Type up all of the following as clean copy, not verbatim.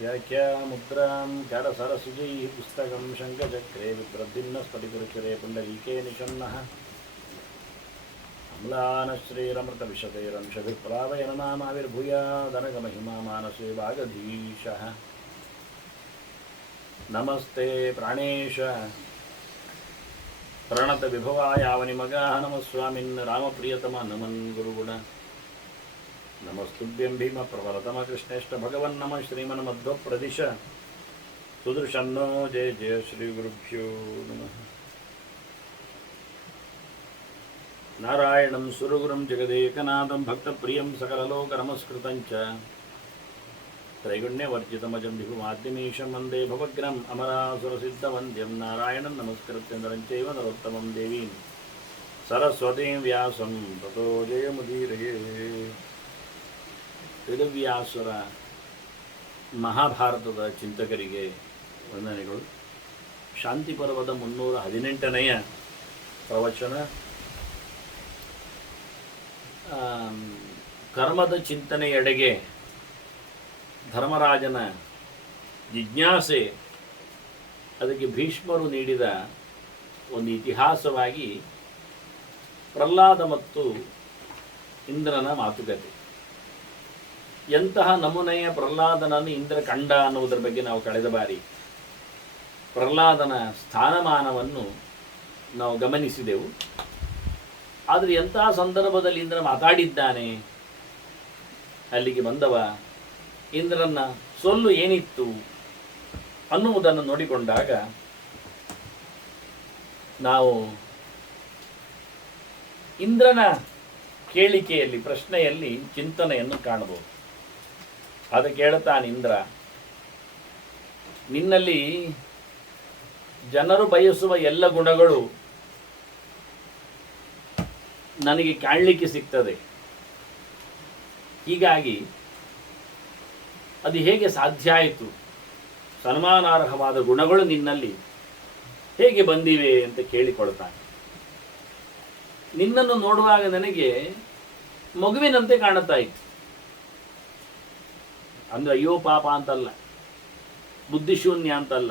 व्याख्यामुद्रां करसरसुजैः पुस्तकं शङ्खचक्रे विप्रद्युम्नस्फटिकरुचिरे पुण्डरीके निषण्णः अम्लानश्रीरमृतविशतैरंशभिप्लावयननामाविर्भूयादनगमहिमा मानसे वागधीशः नमस्ते प्राणेश प्रणतविभवायावनिमगाः नमस्वामिन् रामप्रियतम नमन् गुरुगुण नमस्तुभ्यं भीमप्रवरतम कृष्णेष्ट भगवन् नमः श्रीमन्मध्वप्रदिश सुदृशन्नो जय जय श्रीगुरुभ्यो नमः नारायणं सुरगुरुं जगदेकनाथं भक्तप्रियं सकललोकनमस्कृतं च त्रैगुण्यवर्जितमजं विभुमाद्यमीशं वन्दे भवग्रम् अमरासुरसिद्धवन्द्यं नारायणं नमस्कृत्य नरं चैव नरोत्तमं देवीं सरस्वतीं व्यासं ततो जयमुदीरये. ವೇದವ್ಯಾಸರ ಮಹಾಭಾರತದ ಚಿಂತಕರಿಗೆ ವಂದನೆಗಳು. ಶಾಂತಿ ಪರ್ವದ 318ನೆಯ ಪ್ರವಚನ ಕರ್ಮದ ಚಿಂತನೆಯೆಡೆಗೆ ಧರ್ಮರಾಜನ ಜಿಜ್ಞಾಸೆ, ಅದಕ್ಕೆ ಭೀಷ್ಮರು ನೀಡಿದ ಒಂದು ಇತಿಹಾಸವಾಗಿ ಪ್ರಹ್ಲಾದ ಮತ್ತು ಇಂದ್ರನ ಮಾತುಕತೆ. ಎಂತಹ ನಮೂನೆಯ ಪ್ರಹ್ಲಾದನನ್ನು ಇಂದ್ರ ಕಂಡ ಅನ್ನುವುದರ ಬಗ್ಗೆ ನಾವು ಕಳೆದ ಬಾರಿ ಪ್ರಹ್ಲಾದನ ಸ್ಥಾನಮಾನವನ್ನು ನಾವು ಗಮನಿಸಿದೆವು. ಆದರೆ ಎಂತಹ ಸಂದರ್ಭದಲ್ಲಿ ಇಂದ್ರ ಮಾತಾಡಿದ್ದಾನೆ, ಅಲ್ಲಿಗೆ ಬಂದವ ಇಂದ್ರನ ಸೊಲ್ಲು ಏನಿತ್ತು ಅನ್ನುವುದನ್ನು ನೋಡಿಕೊಂಡಾಗ ನಾವು ಇಂದ್ರನ ಕೇಳಿಕೆಯಲ್ಲಿ, ಪ್ರಶ್ನೆಯಲ್ಲಿ ಚಿಂತನೆಯನ್ನು ಕಾಣಬಹುದು. ಅದಕ್ಕೆ ಹೇಳ್ತಾನೆ ಇಂದ್ರ, ನಿನ್ನಲ್ಲಿ ಜನರು ಬಯಸುವ ಎಲ್ಲ ಗುಣಗಳು ನನಗೆ ಕಾಣಲಿಕ್ಕೆ ಸಿಗ್ತದೆ. ಹೀಗಾಗಿ ಅದು ಹೇಗೆ ಸಾಧ್ಯ ಆಯಿತು? ಸನ್ಮಾನಾರ್ಹವಾದ ಗುಣಗಳು ನಿನ್ನಲ್ಲಿ ಹೇಗೆ ಬಂದಿವೆ ಅಂತ ಕೇಳಿಕೊಳ್ತಾನೆ. ನಿನ್ನನ್ನು ನೋಡುವಾಗ ನನಗೆ ಮಗುವಿನಂತೆ ಕಾಣುತ್ತಾ ಇತ್ತು. ಅಂದರೆ ಅಯ್ಯೋ ಪಾಪ ಅಂತಲ್ಲ, ಬುದ್ಧಿಶೂನ್ಯ ಅಂತಲ್ಲ,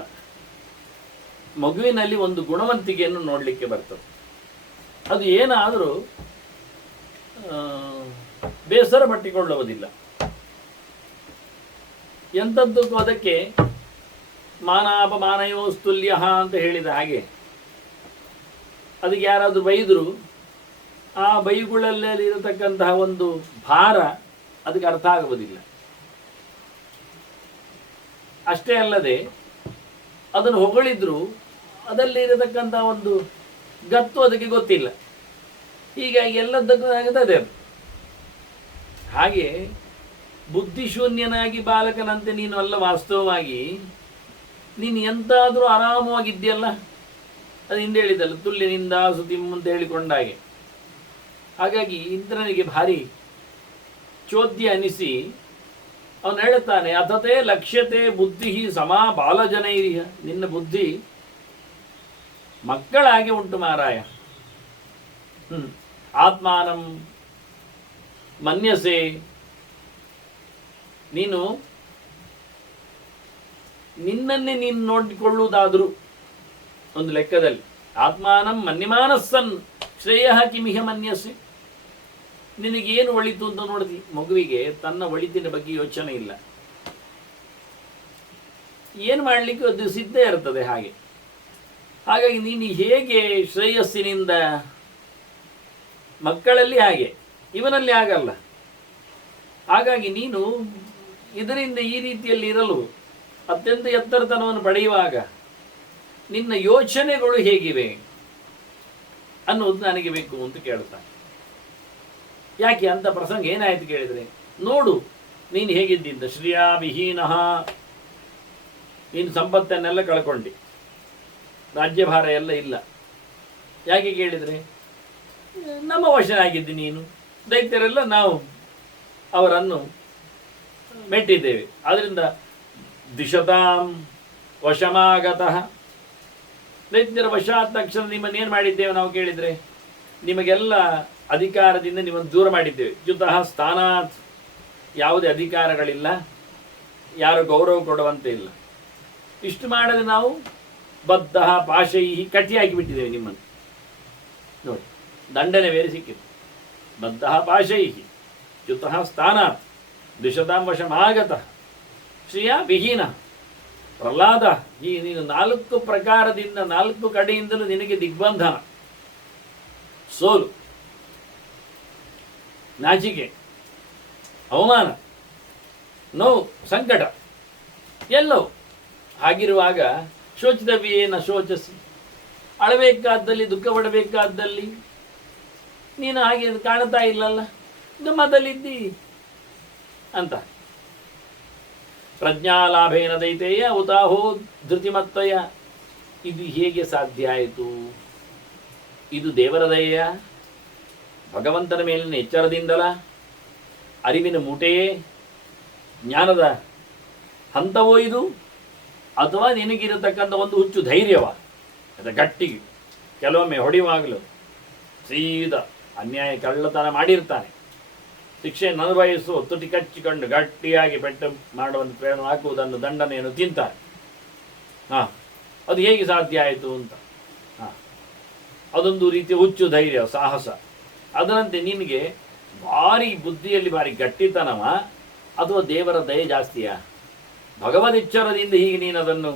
ಮಗುವಿನಲ್ಲಿ ಒಂದು ಗುಣವಂತಿಕೆಯನ್ನು ನೋಡಲಿಕ್ಕೆ ಬರ್ತದೆ. ಅದು ಏನಾದರೂ ಬೇಸರ ಪಟ್ಟಿಕೊಳ್ಳುವುದಿಲ್ಲ. ಎಂಥದ್ದಕ್ಕೂ ಅದಕ್ಕೆ ಮಾನಾಪಮಾನಯೋಸ್ತುಲ್ಯ ಅಂತ ಹೇಳಿದ ಹಾಗೆ, ಅದಕ್ಕೆ ಯಾರಾದರೂ ಬೈದರು, ಆ ಬೈಗುಳಲ್ಲಿ ಇರತಕ್ಕಂತಹ ಒಂದು ಭಾರ ಅದಕ್ಕೆ ಅರ್ಥ ಆಗುವುದಿಲ್ಲ. ಅಷ್ಟೇ ಅಲ್ಲದೆ ಅದನ್ನು ಹೊಗಳಿದ್ರು ಅದರಲ್ಲಿ ಇರತಕ್ಕಂಥ ಒಂದು ಗತ್ತು ಅದಕ್ಕೆ ಗೊತ್ತಿಲ್ಲ. ಹೀಗಾಗಿ ಎಲ್ಲದಕ್ಕೂ ಆಗುತ್ತದೆ. ಹಾಗೆ ಬುದ್ಧಿಶೂನ್ಯನಾಗಿ ಬಾಲಕನಂತೆ ನೀನು ಅಲ್ಲ, ವಾಸ್ತವವಾಗಿ ನೀನು ಎಂತಾದರೂ ಆರಾಮವಾಗಿದ್ದೀಯಲ್ಲ. ಅದು ಹಿಂದೆ ಹೇಳಿದಲ್ಲ, ತುಲ್ಯನಿಂದ ಸುತಿಂ ಅಂತ ಹೇಳಿಕೊಂಡಾಗೆ. ಹಾಗಾಗಿ ಇಂದ್ರನಿಗೆ ಭಾರಿ ಚೋದ್ಯ ಅನಿಸಿ ಅವನು ಹೇಳುತ್ತಾನೆ, ಅಥತೆ ಲಕ್ಷ್ಯತೆ ಬುದ್ಧಿ ಸಮಾ ಬಾಲಜನೈರಿಯ, ನಿನ್ನ ಬುದ್ಧಿ ಮಕ್ಕಳಾಗೆ ಉಂಟು ಮಾರಾಯ. ಆತ್ಮಾನಂ ಮನ್ಯಸೆ, ನೀನು ನಿನ್ನನ್ನೇ ನೀನು ನೋಡಿಕೊಳ್ಳುವುದಾದರೂ ಒಂದು ಲೆಕ್ಕದಲ್ಲಿ ಆತ್ಮಾನಂ ಮನ್ಯಮಾನಸ್ಸನ್ ಶ್ರೇಯ ಕಿಮಿಹ ಮನ್ಯಸೆ, ನಿನಗೇನು ಒಳಿತು ಅಂತ ನೋಡ್ತಿ. ಮಗುವಿಗೆ ತನ್ನ ಒಳಿತಿನ ಬಗ್ಗೆ ಯೋಚನೆ ಇಲ್ಲ, ಏನು ಮಾಡಲಿಕ್ಕೆ ಅದು ಸಿದ್ಧ ಇರ್ತದೆ. ಹಾಗಾಗಿ ನೀನು ಹೇಗೆ ಶ್ರೇಯಸ್ಸಿನಿಂದ, ಮಕ್ಕಳಲ್ಲಿ ಹಾಗೆ, ಇವನಲ್ಲಿ ಆಗಲ್ಲ. ಹಾಗಾಗಿ ನೀನು ಇದರಿಂದ ಈ ರೀತಿಯಲ್ಲಿ ಇರಲು ಅತ್ಯಂತ ಎತ್ತರತನವನ್ನು ಪಡೆಯುವಾಗ ನಿನ್ನ ಯೋಚನೆಗಳು ಹೇಗಿವೆ ಅನ್ನೋದು ನನಗೆ ಬೇಕು ಅಂತ ಕೇಳ್ತಾನೆ. ಯಾಕೆ ಅಂತ ಪ್ರಸಂಗ ಏನಾಯ್ತು ಕೇಳಿದರೆ, ನೋಡು ನೀನು ಹೇಗಿದ್ದಿಂದ ಶ್ರೀಯಾ ವಿಹೀನಃ, ನೀನು ಸಂಪತ್ತನ್ನೆಲ್ಲ ಕಳ್ಕೊಂಡಿ, ರಾಜ್ಯಭಾರ ಎಲ್ಲ ಇಲ್ಲ. ಯಾಕೆ ಕೇಳಿದರೆ, ನಮ್ಮ ವಶನಾಗಿದ್ದಿ ನೀನು, ದೈತ್ಯರೆಲ್ಲ ನಾವು ಅವರನ್ನು ಮೆಟ್ಟಿದ್ದೇವೆ. ಆದ್ದರಿಂದ ದಿಶತಾಂ ವಶಮಾಗತಃ, ದೈತ್ಯರ ವಶ ಆದ ತಕ್ಷಣ ನಿಮ್ಮನ್ನೇನು ಮಾಡಿದ್ದೇವೆ ನಾವು ಕೇಳಿದರೆ, ನಿಮಗೆಲ್ಲ ಅಧಿಕಾರದಿಂದ ನಿಮ್ಮನ್ನು ದೂರ ಮಾಡಿದ್ದೇವೆ. ಚ್ಯುತಃ ಸ್ಥಾನಾತ್, ಯಾವುದೇ ಅಧಿಕಾರಗಳಿಲ್ಲ, ಯಾರು ಗೌರವ ಕೊಡುವಂತೆ ಇಲ್ಲ. ಇಷ್ಟು ಮಾಡದೆ ನಾವು ಬದ್ಧ ಪಾಶೈ ಕಟ್ಟಿ ಹಾಕಿಬಿಟ್ಟಿದ್ದೇವೆ ನಿಮ್ಮನ್ನು. ನೋಡಿ, ದಂಡನೆ ಬೇರೆ ಸಿಕ್ಕಿತು. ಬದ್ಧ ಪಾಶೈ ಚ್ಯುತಃ ಸ್ಥಾನಾತ್ ದ್ವಿಷತಾಂ ವಶಮಾಗತಃ ಶ್ರಿಯ ವಿಹೀನ ಪ್ರಹ್ಲಾದ. ಈ ನೀನು 4 ಪ್ರಕಾರದಿಂದ 4 ಕಡೆಯಿಂದಲೂ ನಿನಗೆ ದಿಗ್ಬಂಧನ, ಸೋಲು, ನಾಚಿಕೆ, ಅವಮಾನ, ನೋವು, ಸಂಕಟ ಎಲ್ಲವೂ. ಹಾಗಿರುವಾಗ ಶೋಚಿತವ್ಯೇನ ಶೋಚಸಿ, ಅಳಬೇಕಾದಲ್ಲಿ ದುಃಖ ಪಡಬೇಕಾದಲ್ಲಿ ನೀನು ಹಾಗೆ ಕಾಣ್ತಾ ಇಲ್ಲಲ್ಲ, ಗಮ್ಮತ್ತಲ್ಲಿದ್ದಿ ಅಂತ. ಪ್ರಜ್ಞಾಲಾಭೇನ ದೈತೇಯ ಉತಾಹೋ ಧೃತಿಮತ್ತಯ. ಇದು ಹೇಗೆ ಸಾಧ್ಯ ಆಯಿತು? ಇದು ದೇವರ ದಯೆಯ, ಭಗವಂತನ ಮೇಲಿನ ಎಚ್ಚರದಿಂದಲ, ಅರಿವಿನ ಮೂಟೆಯೇ, ಜ್ಞಾನದ ಹಂತವೋ ಇದು, ಅಥವಾ ನಿನಗಿರತಕ್ಕಂಥ ಒಂದು ಹುಚ್ಚು ಧೈರ್ಯವ? ಅದು ಗಟ್ಟಿಗೆ ಕೆಲವೊಮ್ಮೆ ಹೊಡೆಯುವಾಗಲೂ ಸೀದಾ ಅನ್ಯಾಯ ಕಳ್ಳತನ ಮಾಡಿರ್ತಾನೆ, ಶಿಕ್ಷೆಯನ್ನು ಅನುಭವಿಸುವ ತುಟಿ ಕಚ್ಚಿಕೊಂಡು ಗಟ್ಟಿಯಾಗಿ ಪೆಟ್ಟು ಮಾಡುವಂಥ ಪ್ರೇರಣೆ ಹಾಕುವುದನ್ನು ದಂಡನೆಯನ್ನು ತಿಂತಾರೆ. ಅದು ಹೇಗೆ ಸಾಧ್ಯ ಆಯಿತು ಅಂತ. ಅದೊಂದು ರೀತಿಯ ಹುಚ್ಚು ಧೈರ್ಯ, ಸಾಹಸ. ಅದರಂತೆ ನಿನಗೆ ಭಾರಿ ಬುದ್ಧಿಯಲ್ಲಿ ಭಾರಿ ಗಟ್ಟಿತನವ, ಅಥವಾ ದೇವರ ದಯೆ ಜಾಸ್ತಿಯಾ? ಭಗವದಿಚ್ಛರದಿಂದ ಹೀಗೆ ನೀನು ಅದನ್ನು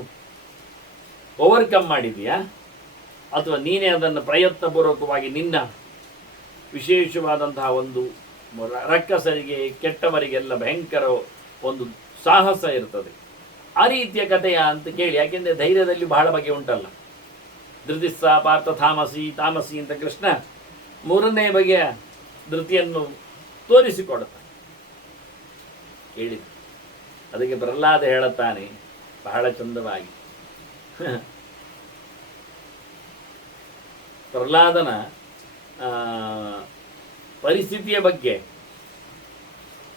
ಓವರ್ಕಮ್ ಮಾಡಿದೀಯಾ, ಅಥವಾ ನೀನೇ ಅದನ್ನು ಪ್ರಯತ್ನಪೂರ್ವಕವಾಗಿ ನಿನ್ನ ವಿಶೇಷವಾದಂತಹ ಒಂದು ರಕ್ಕಸರಿಗೆ ಕೆಟ್ಟವರಿಗೆಲ್ಲ ಭಯಂಕರ ಒಂದು ಸಾಹಸ ಇರ್ತದೆ, ಆ ರೀತಿಯ ಕಥೆಯ ಅಂತ ಕೇಳಿ. ಯಾಕೆಂದರೆ ಧೈರ್ಯದಲ್ಲಿ ಬಹಳ ಬಗೆ ಉಂಟಲ್ಲ. ಧೃತಿಸ್ಸ ಪಾರ್ಥ ತಾಮಸಿ ತಾಮಸಿ ಅಂತ ಕೃಷ್ಣ 3ನೇ ಬಗೆಯ ಧೃತಿಯನ್ನು ತೋರಿಸಿಕೊಡುತ್ತಾನೆ. ಹೇಳಿದ ಅದಕ್ಕೆ ಪ್ರಹ್ಲಾದ ಹೇಳುತ್ತಾನೆ ಬಹಳ ಚಂದವಾಗಿ. ಪ್ರಹ್ಲಾದನ ಪರಿಸ್ಥಿತಿಯ ಬಗ್ಗೆ,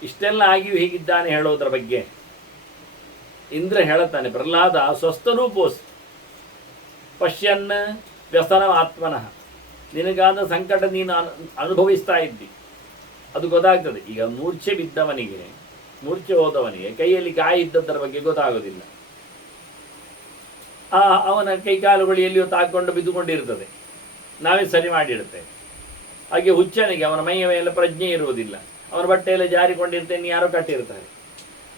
ಇಷ್ಟೆಲ್ಲ ಆಗಿಯೂ ಹೀಗಿದ್ದಾನೆ ಹೇಳೋದ್ರ ಬಗ್ಗೆ ಇಂದ್ರ ಹೇಳುತ್ತಾನೆ. ಪ್ರಹ್ಲಾದ ಸ್ವಸ್ಥರೂಪೋಸ್ ಪಶ್ಯನ್ ವ್ಯಸನ ಆತ್ಮನಃ. ನಿನಗಾದ ಸಂಕಟ ನೀನು ಅನುಭವಿಸ್ತಾ ಇದ್ದಿ, ಅದು ಗೊತ್ತಾಗ್ತದೆ. ಈಗ ಮೂರ್ಛೆ ಹೋದವನಿಗೆ ಕೈಯಲ್ಲಿ ಗಾಯ ಇದ್ದದ್ದರ ಬಗ್ಗೆ ಗೊತ್ತಾಗೋದಿಲ್ಲ. ಅವನ ಕೈಕಾಲುಗಳು ಎಲ್ಲಿಯೋ ತಾಕೊಂಡು ಬಿದ್ದುಕೊಂಡಿರ್ತದೆ, ನಾವೇ ಸರಿ ಮಾಡಿಡುತ್ತೇವೆ. ಹಾಗೆ ಹುಚ್ಚನಿಗೆ ಅವನ ಮೈಯ ಮೇಲೆ ಪ್ರಜ್ಞೆ ಇರುವುದಿಲ್ಲ, ಅವನ ಬಟ್ಟೆಯೆಲ್ಲ ಜಾರಿಕೊಂಡಿರ್ತೇನೆ, ಯಾರೋ ಕಟ್ಟಿರ್ತಾರೆ.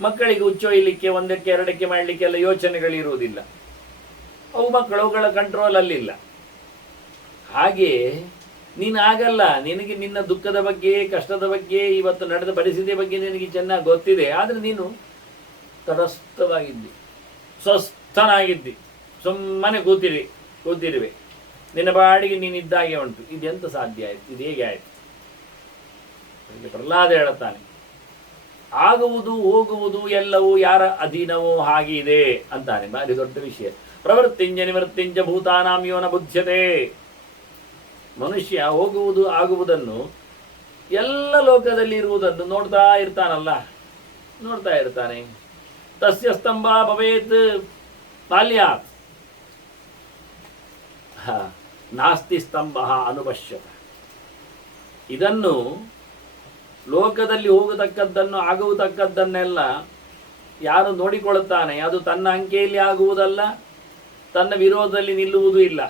ಮಕ್ಕಳಿಗೆ ಹುಚ್ಚೊಯ್ಯಲಿಕ್ಕೆ 1ಕ್ಕೆ 2ಕ್ಕೆ ಮಾಡಲಿಕ್ಕೆಲ್ಲ ಯೋಚನೆಗಳಿರುವುದಿಲ್ಲ, ಅವು ಮಕ್ಕಳುಗಳ ಕಂಟ್ರೋಲಲ್ಲಿಲ್ಲ. ಹಾಗೆ ನೀನು ಆಗಲ್ಲ. ನಿನಗೆ ನಿನ್ನ ದುಃಖದ ಬಗ್ಗೆ, ಕಷ್ಟದ ಬಗ್ಗೆ, ಇವತ್ತು ನಡೆದ ಪರಿಸ್ಥಿತಿಯ ಬಗ್ಗೆ ನಿನಗೆ ಚೆನ್ನಾಗಿ ಗೊತ್ತಿದೆ. ಆದರೆ ನೀನು ತಟಸ್ಥವಾಗಿದ್ದಿ, ಸ್ವಸ್ಥನಾಗಿದ್ದಿ, ಸುಮ್ಮನೆ ಕೂತಿರುವೆ, ನಿನ್ನ ಬಾಡಿಗೆ ನೀನಿದ್ದಾಗೆ ಉಂಟು. ಇದೆಂತ ಸಾಧ್ಯ ಆಯಿತು? ಇದು ಹೇಗೆ ಆಯಿತು? ಪ್ರಹ್ಲಾದ ಹೇಳುತ್ತಾನೆ, ಆಗುವುದು ಹೋಗುವುದು ಎಲ್ಲವೂ ಯಾರ ಅಧೀನವೋ ಹಾಗೆ ಇದೆ ಅಂತಾನೆ. ಭಾರಿ ದೊಡ್ಡ ವಿಷಯ. ಪ್ರವೃತ್ತಿಂಜ ನಿವೃತ್ತಿಂಜ ಭೂತಾನಾಂ ಯೋನ ಬುದ್ಧ್ಯತೆ. ಮನುಷ್ಯ ಹೋಗುವುದು ಆಗುವುದನ್ನು, ಎಲ್ಲ ಲೋಕದಲ್ಲಿ ಇರುವುದನ್ನು ನೋಡ್ತಾ ಇರ್ತಾನೆ. ತಸ್ಯ ಸ್ತಂಭ ಭವೇತ್ ಬಾಲ್ಯಾತ್ ನಾಸ್ತಿ ಸ್ತಂಭ ಅನುಪಶ್ಯತ. ಇದನ್ನು ಲೋಕದಲ್ಲಿ ಹೋಗತಕ್ಕದ್ದನ್ನು, ಆಗುವುದಕ್ಕದ್ದನ್ನೆಲ್ಲ ಯಾರು ನೋಡಿಕೊಳ್ಳುತ್ತಾನೆ, ಅದು ತನ್ನ ಅಂಕೆಯಲ್ಲಿ ಆಗುವುದಲ್ಲ, ತನ್ನ ವಿರೋಧದಲ್ಲಿ ನಿಲ್ಲುವುದೂ ಇಲ್ಲ.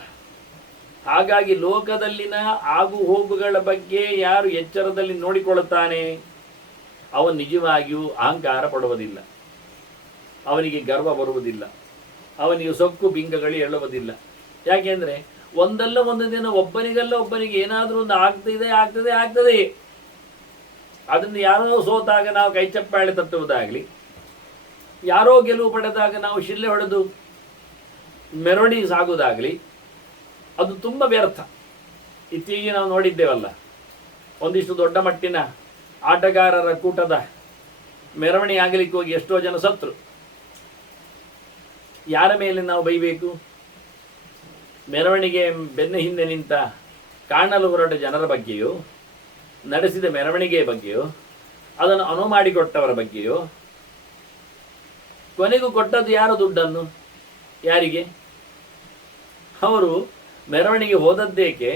ಹಾಗಾಗಿ ಲೋಕದಲ್ಲಿನ ಆಗು ಹೋಗುಗಳ ಬಗ್ಗೆ ಯಾರು ಎಚ್ಚರದಲ್ಲಿ ನೋಡಿಕೊಳ್ಳುತ್ತಾನೆ, ಅವನು ನಿಜವಾಗಿಯೂ ಅಹಂಕಾರ ಪಡುವುದಿಲ್ಲ, ಅವನಿಗೆ ಗರ್ವ ಬರುವುದಿಲ್ಲ, ಅವನಿಗೆ ಸೊಕ್ಕು ಬಿಂಗಗಳು ಹೇಳುವುದಿಲ್ಲ. ಯಾಕೆಂದರೆ ಒಂದಲ್ಲ ಒಂದು ದಿನ ಒಬ್ಬನಿಗೆ ಏನಾದರೂ ಒಂದು ಆಗ್ತದೆ. ಅದನ್ನು ಯಾರೋ ಸೋತಾಗ ನಾವು ಕೈ ಚಪ್ಪಾಳೆ ತಟ್ಟುವುದಾಗಲಿ, ಯಾರೋ ಗೆಲುವು ಪಡೆದಾಗ ನಾವು ಶಿಲ್ಲೆ ಹೊಡೆದು ಮೆರವಣಿಗೆ ಸಾಗುವುದಾಗಲಿ, ಅದು ತುಂಬ ವ್ಯರ್ಥ. ಇತ್ತೀಚೆಗೆ ನಾವು ನೋಡಿದ್ದೇವಲ್ಲ, ಒಂದಿಷ್ಟು ದೊಡ್ಡ ಮಟ್ಟಿನ ಆಟಗಾರರ ಕೂಟದ ಮೆರವಣಿಗೆ ಆಗಲಿಕ್ಕೆ ಹೋಗಿ ಎಷ್ಟೋ ಜನ ಸತ್ರು. ಯಾರ ಮೇಲೆ ನಾವು ಬೈಬೇಕು? ಮೆರವಣಿಗೆ ಬೆನ್ನ ಹಿಂದೆ ನಿಂತ ಕಾಣಲು ಹೊರಟ ಜನರ ಬಗ್ಗೆಯೋ, ನಡೆಸಿದ ಮೆರವಣಿಗೆಯ ಬಗ್ಗೆಯೋ, ಅದನ್ನು ಅನುವು ಮಾಡಿಕೊಟ್ಟವರ ಬಗ್ಗೆಯೋ? ಕೊನೆಗೂ ಕೊಟ್ಟದ್ದು ಯಾರು ದುಡ್ಡನ್ನು? ಯಾರಿಗೆ? ಅವರು ಮೆರವಣಿಗೆ ಹೋದದ್ದೇಕೆ,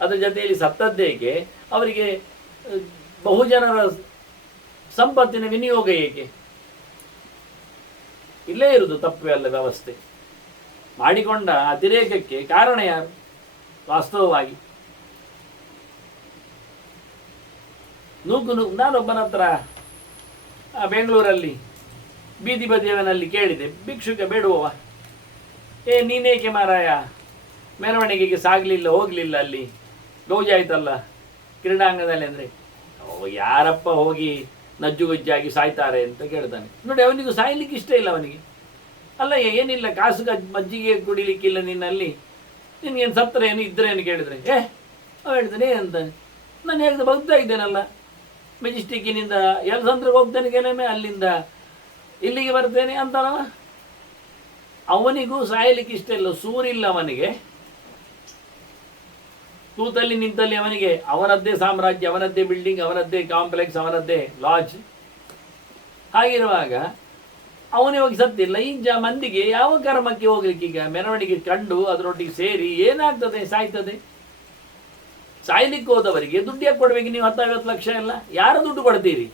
ಅದರ ಜೊತೆಯಲ್ಲಿ ಸತ್ತದ್ದೇಕೆ, ಅವರಿಗೆ ಬಹುಜನರ ಸಂಪತ್ತಿನ ವಿನಿಯೋಗ ಏಕೆ? ಇಲ್ಲೇ ಇರುವುದು ತಪ್ಪೇ ಅಲ್ಲ ವ್ಯವಸ್ಥೆ. ಮಾಡಿಕೊಂಡ ಅತಿರೇಕಕ್ಕೆ ಕಾರಣ ಯಾರು ವಾಸ್ತವವಾಗಿ? ನಾನೊಬ್ಬನ ಹತ್ರ ಬೆಂಗಳೂರಲ್ಲಿ ಬೀದಿ ಬದಿಯವನಲ್ಲಿ ಕೇಳಿದೆ, ಭಿಕ್ಷುಕ ಬೇಡುವವ, ನೀನೇಕೆ ಮಾರಾಯ ಮೆರವಣಿಗೆಗೆ ಸಾಗಲಿಲ್ಲ, ಹೋಗಲಿಲ್ಲ, ಅಲ್ಲಿ ಗೌಜಾಯ್ತಲ್ಲ ಕ್ರೀಡಾಂಗಣದಲ್ಲಿ ಅಂದರೆ, ಯಾರಪ್ಪ ಹೋಗಿ ನಜ್ಜುಗೊಜ್ಜಾಗಿ ಸಾಯ್ತಾರೆ ಅಂತ ಕೇಳ್ತಾನೆ. ನೋಡಿ, ಅವನಿಗೂ ಸಾಯ್ಲಿಕ್ಕೆ ಇಷ್ಟ ಇಲ್ಲ ಅವನಿಗೆ. ಅಲ್ಲ, ಏನಿಲ್ಲ, ಕಾಸು ಮಜ್ಜಿಗೆ ಕುಡಿಲಿಕ್ಕಿಲ್ಲ ನಿನ್ನಲ್ಲಿ, ನಿನ್ಗೇನು ಸತ್ರ ಏನು ಇದ್ರೇನು ಕೇಳಿದ್ರೆ, ಹೇಳ್ತಾನೆ ಅಂತಾನೆ, ನಾನು ಹೇಳಿದ ಬಗ್ತಾ ಇದ್ದೇನಲ್ಲ, ಮೆಜೆಸ್ಟಿಕ್ಕಿನಿಂದ ಯಲಸಂದ್ರಕ್ಕೆ ಹೋಗ್ತಾನೆ, ಕೆಲವೊಮ್ಮೆ ಅಲ್ಲಿಂದ ಇಲ್ಲಿಗೆ ಬರ್ತೇನೆ ಅಂತಾನವ. ಅವನಿಗೂ ಸಾಯಲಿಕ್ಕೆ ಇಷ್ಟ ಇಲ್ಲ, ಸೂರಿಲ್ಲ ಅವನಿಗೆ. ಕೂತಲ್ಲಿ ನಿಂತಲ್ಲಿ ಅವನಿಗೆ ಅವನದ್ದೇ ಸಾಮ್ರಾಜ್ಯ, ಅವನದ್ದೇ ಬಿಲ್ಡಿಂಗ್, ಅವನದ್ದೇ ಕಾಂಪ್ಲೆಕ್ಸ್, ಅವನದ್ದೇ ಲಾಡ್ಜ್. ಹಾಗಿರುವಾಗ ಅವನೇ ಹೋಗಿ ಸತ್ತಿಲ್ಲ. ಈ ಮಂದಿಗೆ ಯಾವ ಕರ್ಮಕ್ಕೆ ಹೋಗ್ಲಿಕ್ಕೆ? ಈಗ ಮೆರವಣಿಗೆ ಕಂಡು ಅದರೊಟ್ಟಿಗೆ ಸೇರಿ ಏನಾಗ್ತದೆ? ಸಾಯ್ತದೆ. ಸಾಯ್ಲಿಕ್ಕೆ ಹೋದವರಿಗೆ ದುಡ್ಡು ಯಾಕೆ ಕೊಡ್ಬೇಕು ನೀವು? 10-50 ಲಕ್ಷ ಎಲ್ಲ ಯಾರು ದುಡ್ಡು ಕೊಡ್ತೀರಿ?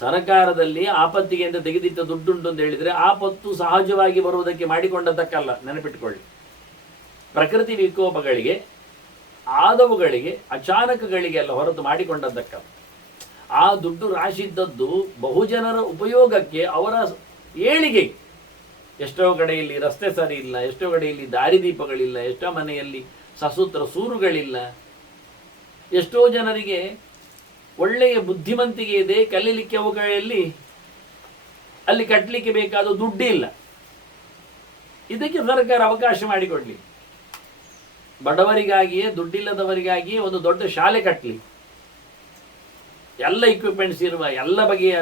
ಸರ್ಕಾರದಲ್ಲಿ ಆಪತ್ತಿಗೆ ಅಂತ ತೆಗೆದಿಟ್ಟ ದುಡ್ಡುಂಟು ಅಂತ ಹೇಳಿದ್ರೆ ಆಪತ್ತು ಸಹಜವಾಗಿ ಬರುವುದಕ್ಕೆ ಮಾಡಿಕೊಂಡದ್ದಕ್ಕಲ್ಲ, ನೆನಪಿಟ್ಕೊಳ್ಳಿ. ಪ್ರಕೃತಿ ವಿಕೋಪಗಳಿಗೆ, ಆದವುಗಳಿಗೆ, ಅಚಾನಕಗಳಿಗೆಲ್ಲ ಹೊರತು ಮಾಡಿಕೊಂಡದ್ದಕ್ಕಲ್ಲ. ಆ ದುಡ್ಡು ರಾಶಿ ಇದ್ದದ್ದು ಬಹುಜನರ ಉಪಯೋಗಕ್ಕೆ, ಅವರ ಏಳಿಗೆ. ಎಷ್ಟೋ ಕಡೆಯಲ್ಲಿ ರಸ್ತೆ ಸರಿ ಇಲ್ಲ, ಎಷ್ಟೋ ಕಡೆಯಲ್ಲಿ ದಾರಿದೀಪಗಳಿಲ್ಲ, ಎಷ್ಟೋ ಮನೆಯಲ್ಲಿ ಸಸೂತ್ರ ಸೂರುಗಳಿಲ್ಲ, ಎಷ್ಟೋ ಜನರಿಗೆ ಒಳ್ಳೆಯ ಬುದ್ಧಿವಂತಿಕೆ ಇದೆ, ಕಲೀಲಿಕ್ಕೆ ಅವುಗಳಲ್ಲಿ ಅಲ್ಲಿ ಕಟ್ಟಲಿಕ್ಕೆ ಬೇಕಾದ ದುಡ್ಡಿಲ್ಲ. ಇದಕ್ಕೆ ಸರ್ಕಾರ ಅವಕಾಶ ಮಾಡಿಕೊಡ್ಲಿ. ಬಡವರಿಗಾಗಿಯೇ, ದುಡ್ಡಿಲ್ಲದವರಿಗಾಗಿಯೇ ಒಂದು ದೊಡ್ಡ ಶಾಲೆ ಕಟ್ಟಲಿ, ಎಲ್ಲ ಇಕ್ವಿಪ್ಮೆಂಟ್ಸ್ ಇರುವ, ಎಲ್ಲ ಬಗೆಯ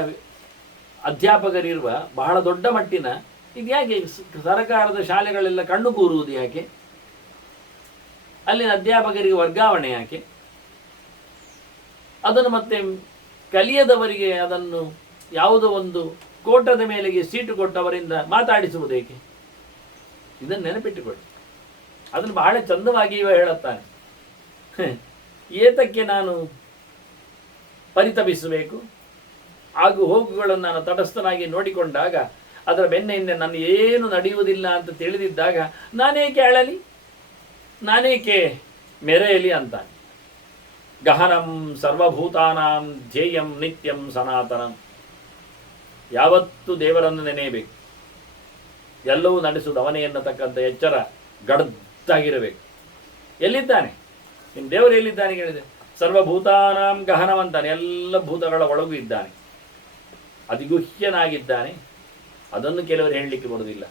ಅಧ್ಯಾಪಕರಿರುವ ಬಹಳ ದೊಡ್ಡ ಮಟ್ಟಿನ. ಇದು ಯಾಕೆ ಸರ್ಕಾರದ ಶಾಲೆಗಳೆಲ್ಲ ಕಣ್ಣು ಕೂರುವುದು ಯಾಕೆ? ಅಲ್ಲಿನ ಅಧ್ಯಾಪಕರಿಗೆ ವರ್ಗಾವಣೆ ಯಾಕೆ? ಅದನ್ನು ಮತ್ತೆ ಕಲಿಯದವರಿಗೆ ಅದನ್ನು ಯಾವುದೋ ಒಂದು ಕೋಟದ ಮೇಲೆಗೆ ಸೀಟು ಕೊಟ್ಟವರಿಂದ ಮಾತಾಡಿಸುವುದು ಏಕೆ? ಇದನ್ನು ನೆನಪಿಟ್ಟುಕೊಳ್ಳಿ. ಅದನ್ನು ಬಹಳ ಚಂದವಾಗಿ ಇವ ಹೇಳುತ್ತಾನೆ. ಏತಕ್ಕೆ ನಾನು ಪರಿತಪಿಸಬೇಕು? ಆಗು ಹೋಗುಗಳನ್ನು ನಾನು ತಟಸ್ಥನಾಗಿ ನೋಡಿಕೊಂಡಾಗ, ಅದರ ಬೆನ್ನ ಹಿಂದೆ ನನ್ನ ಏನು ನಡೆಯುವುದಿಲ್ಲ ಅಂತ ತಿಳಿದಿದ್ದಾಗ ನಾನೇಕೆ ಅಳಲಿ, ನಾನೇಕೆ ಮೆರೆಯಲಿ ಅಂತಾನೆ. ಗಹನಂ ಸರ್ವಭೂತಾನಾಂ ಧ್ಯೇಯಂ ನಿತ್ಯಂ ಸನಾತನಂ. ಯಾವತ್ತೂ ದೇವರನ್ನು ನೆನೆಯಬೇಕು, ಎಲ್ಲವೂ ನಡೆಸುವುದು ಅವನೇ ಎನ್ನತಕ್ಕಂಥ ಎಚ್ಚರ ಗಡ್ದಾಗಿರಬೇಕು. ಎಲ್ಲಿದ್ದಾನೆ ನಿಮ್ಮ ದೇವರು? ಎಲ್ಲಿದ್ದಾನೆ ಕೇಳಿದೆ. ಸರ್ವಭೂತಾನಾಂ ಗಹನಂ ಅಂತಾನೆ, ಎಲ್ಲ ಭೂತಗಳ ಒಳಗೂ ಇದ್ದಾನೆ, ಅತಿಗುಹ್ಯನಾಗಿದ್ದಾನೆ. ಅದನ್ನು ಕೆಲವರು ಹೇಳಲಿಕ್ಕೆ ಬರುವುದಿಲ್ಲ.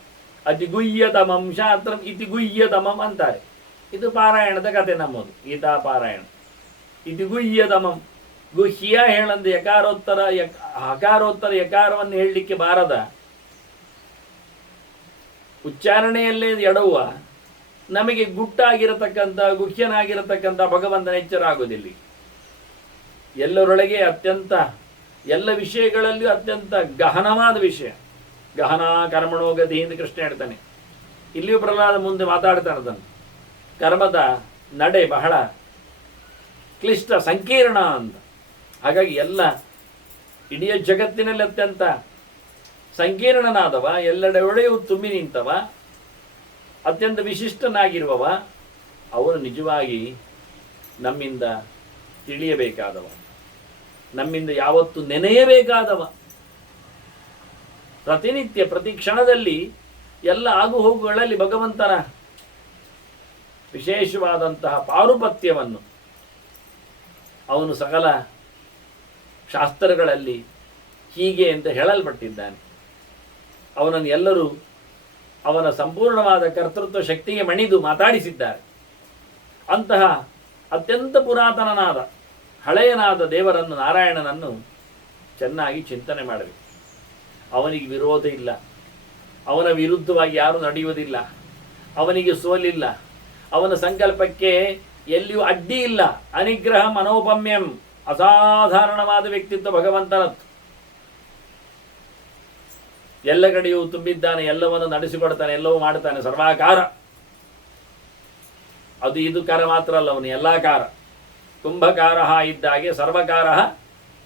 ಅತಿಗುಹ್ಯತಮಂ ಶಾಸ್ತ್ರಂ ಇತಿಗುಹ್ಯತಮಂ ಅಂತಾರೆ. ಇದು ಪಾರಾಯಣದ ಕತೆ ನಮ್ಮದು, ಗೀತಾ ಪಾರಾಯಣ. ಇತಿಗುಹ್ಯತಮಂ, ಗುಹ್ಯ ಹೇಳಂದು ಹಕಾರೋತ್ತರ ಯಕಾರವನ್ನು ಹೇಳಲಿಕ್ಕೆ ಬಾರದ, ಉಚ್ಚಾರಣೆಯಲ್ಲೇ ಎಡವುವ ನಮಗೆ ಗುಟ್ಟಾಗಿರತಕ್ಕಂಥ, ಗುಹ್ಯನಾಗಿರತಕ್ಕಂಥ ಭಗವಂತನ ಎಚ್ಚರ ಆಗುವುದಿಲ್ಲ. ಎಲ್ಲರೊಳಗೆ ಅತ್ಯಂತ, ಎಲ್ಲ ವಿಷಯಗಳಲ್ಲಿಯೂ ಅತ್ಯಂತ ಗಹನವಾದ ವಿಷಯ. ಗಹನ ಕರ್ಮಣೋಗತಿ ಎಂದು ಕೃಷ್ಣ ಹೇಳ್ತಾನೆ. ಇಲ್ಲಿಯೂ ಪ್ರಹ್ಲಾದ ಮುಂದೆ ಮಾತಾಡ್ತಾನೆ ಅದನ್ನು. ಕರ್ಮದ ನಡೆ ಬಹಳ ಕ್ಲಿಷ್ಟ, ಸಂಕೀರ್ಣ ಅಂತ. ಹಾಗಾಗಿ ಎಲ್ಲ ಇಡೀ ಜಗತ್ತಿನಲ್ಲಿ ಅತ್ಯಂತ ಸಂಕೀರ್ಣನಾದವ, ಎಲ್ಲೆಡೆಯೂ ತುಂಬಿ ನಿಂತವ, ಅತ್ಯಂತ ವಿಶಿಷ್ಟನಾಗಿರುವವ, ಅವನು ನಿಜವಾಗಿ ನಮ್ಮಿಂದ ತಿಳಿಯಬೇಕಾದವ, ನಮ್ಮಿಂದ ಯಾವತ್ತು ನೆನೆಯಬೇಕಾದವ. ಪ್ರತಿನಿತ್ಯ ಪ್ರತಿ ಕ್ಷಣದಲ್ಲಿ ಎಲ್ಲ ಆಗು ಹೋಗುಗಳಲ್ಲಿ ಭಗವಂತನ ವಿಶೇಷವಾದಂತಹ ಪಾರುಪತ್ಯವನ್ನು ಅವನು ಸಕಲ ಶಾಸ್ತ್ರಗಳಲ್ಲಿ ಹೀಗೆ ಅಂತ ಹೇಳಲ್ಪಟ್ಟಿದ್ದಾನೆ. ಅವನನ್ನು ಎಲ್ಲರೂ ಅವನ ಸಂಪೂರ್ಣವಾದ ಕರ್ತೃತ್ವ ಶಕ್ತಿಗೆ ಮಣಿದು ಮಾತಾಡಿಸಿದ್ದಾರೆ. ಅಂತಹ ಅತ್ಯಂತ ಪುರಾತನನಾದ ಹಳೆಯನಾದ ದೇವರನ್ನು, ನಾರಾಯಣನನ್ನು ಚೆನ್ನಾಗಿ ಚಿಂತನೆ ಮಾಡಬೇಕು. ಅವನಿಗೆ ವಿರೋಧ ಇಲ್ಲ, ಅವನ ವಿರುದ್ಧವಾಗಿ ಯಾರೂ ನಡೆಯುವುದಿಲ್ಲ, ಅವನಿಗೆ ಸೋಲಿಲ್ಲ, ಅವನ ಸಂಕಲ್ಪಕ್ಕೆ ಎಲ್ಲಿಯೂ ಅಡ್ಡಿ ಇಲ್ಲ. ಅನಿಗ್ರಹ ಮನೋಪಮ್ಯಂ, ಅಸಾಧಾರಣವಾದ ವ್ಯಕ್ತಿತ್ವ ಭಗವಂತನದ್ದು. ಎಲ್ಲ ಕಡೆಯೂ ತುಂಬಿದ್ದಾನೆ, ಎಲ್ಲವನ್ನು ನಡೆಸಿಕೊಡ್ತಾನೆ, ಎಲ್ಲವೂ ಮಾಡ್ತಾನೆ. ಸರ್ವಾಕಾರ, ಅದು ಇದು ಕಾರ ಮಾತ್ರ ಅಲ್ಲ, ಅವನು ಎಲ್ಲ ಕಾರ. ಕುಂಭಕಾರ ಇದ್ದಾಗೆ ಸರ್ವಕಾರ.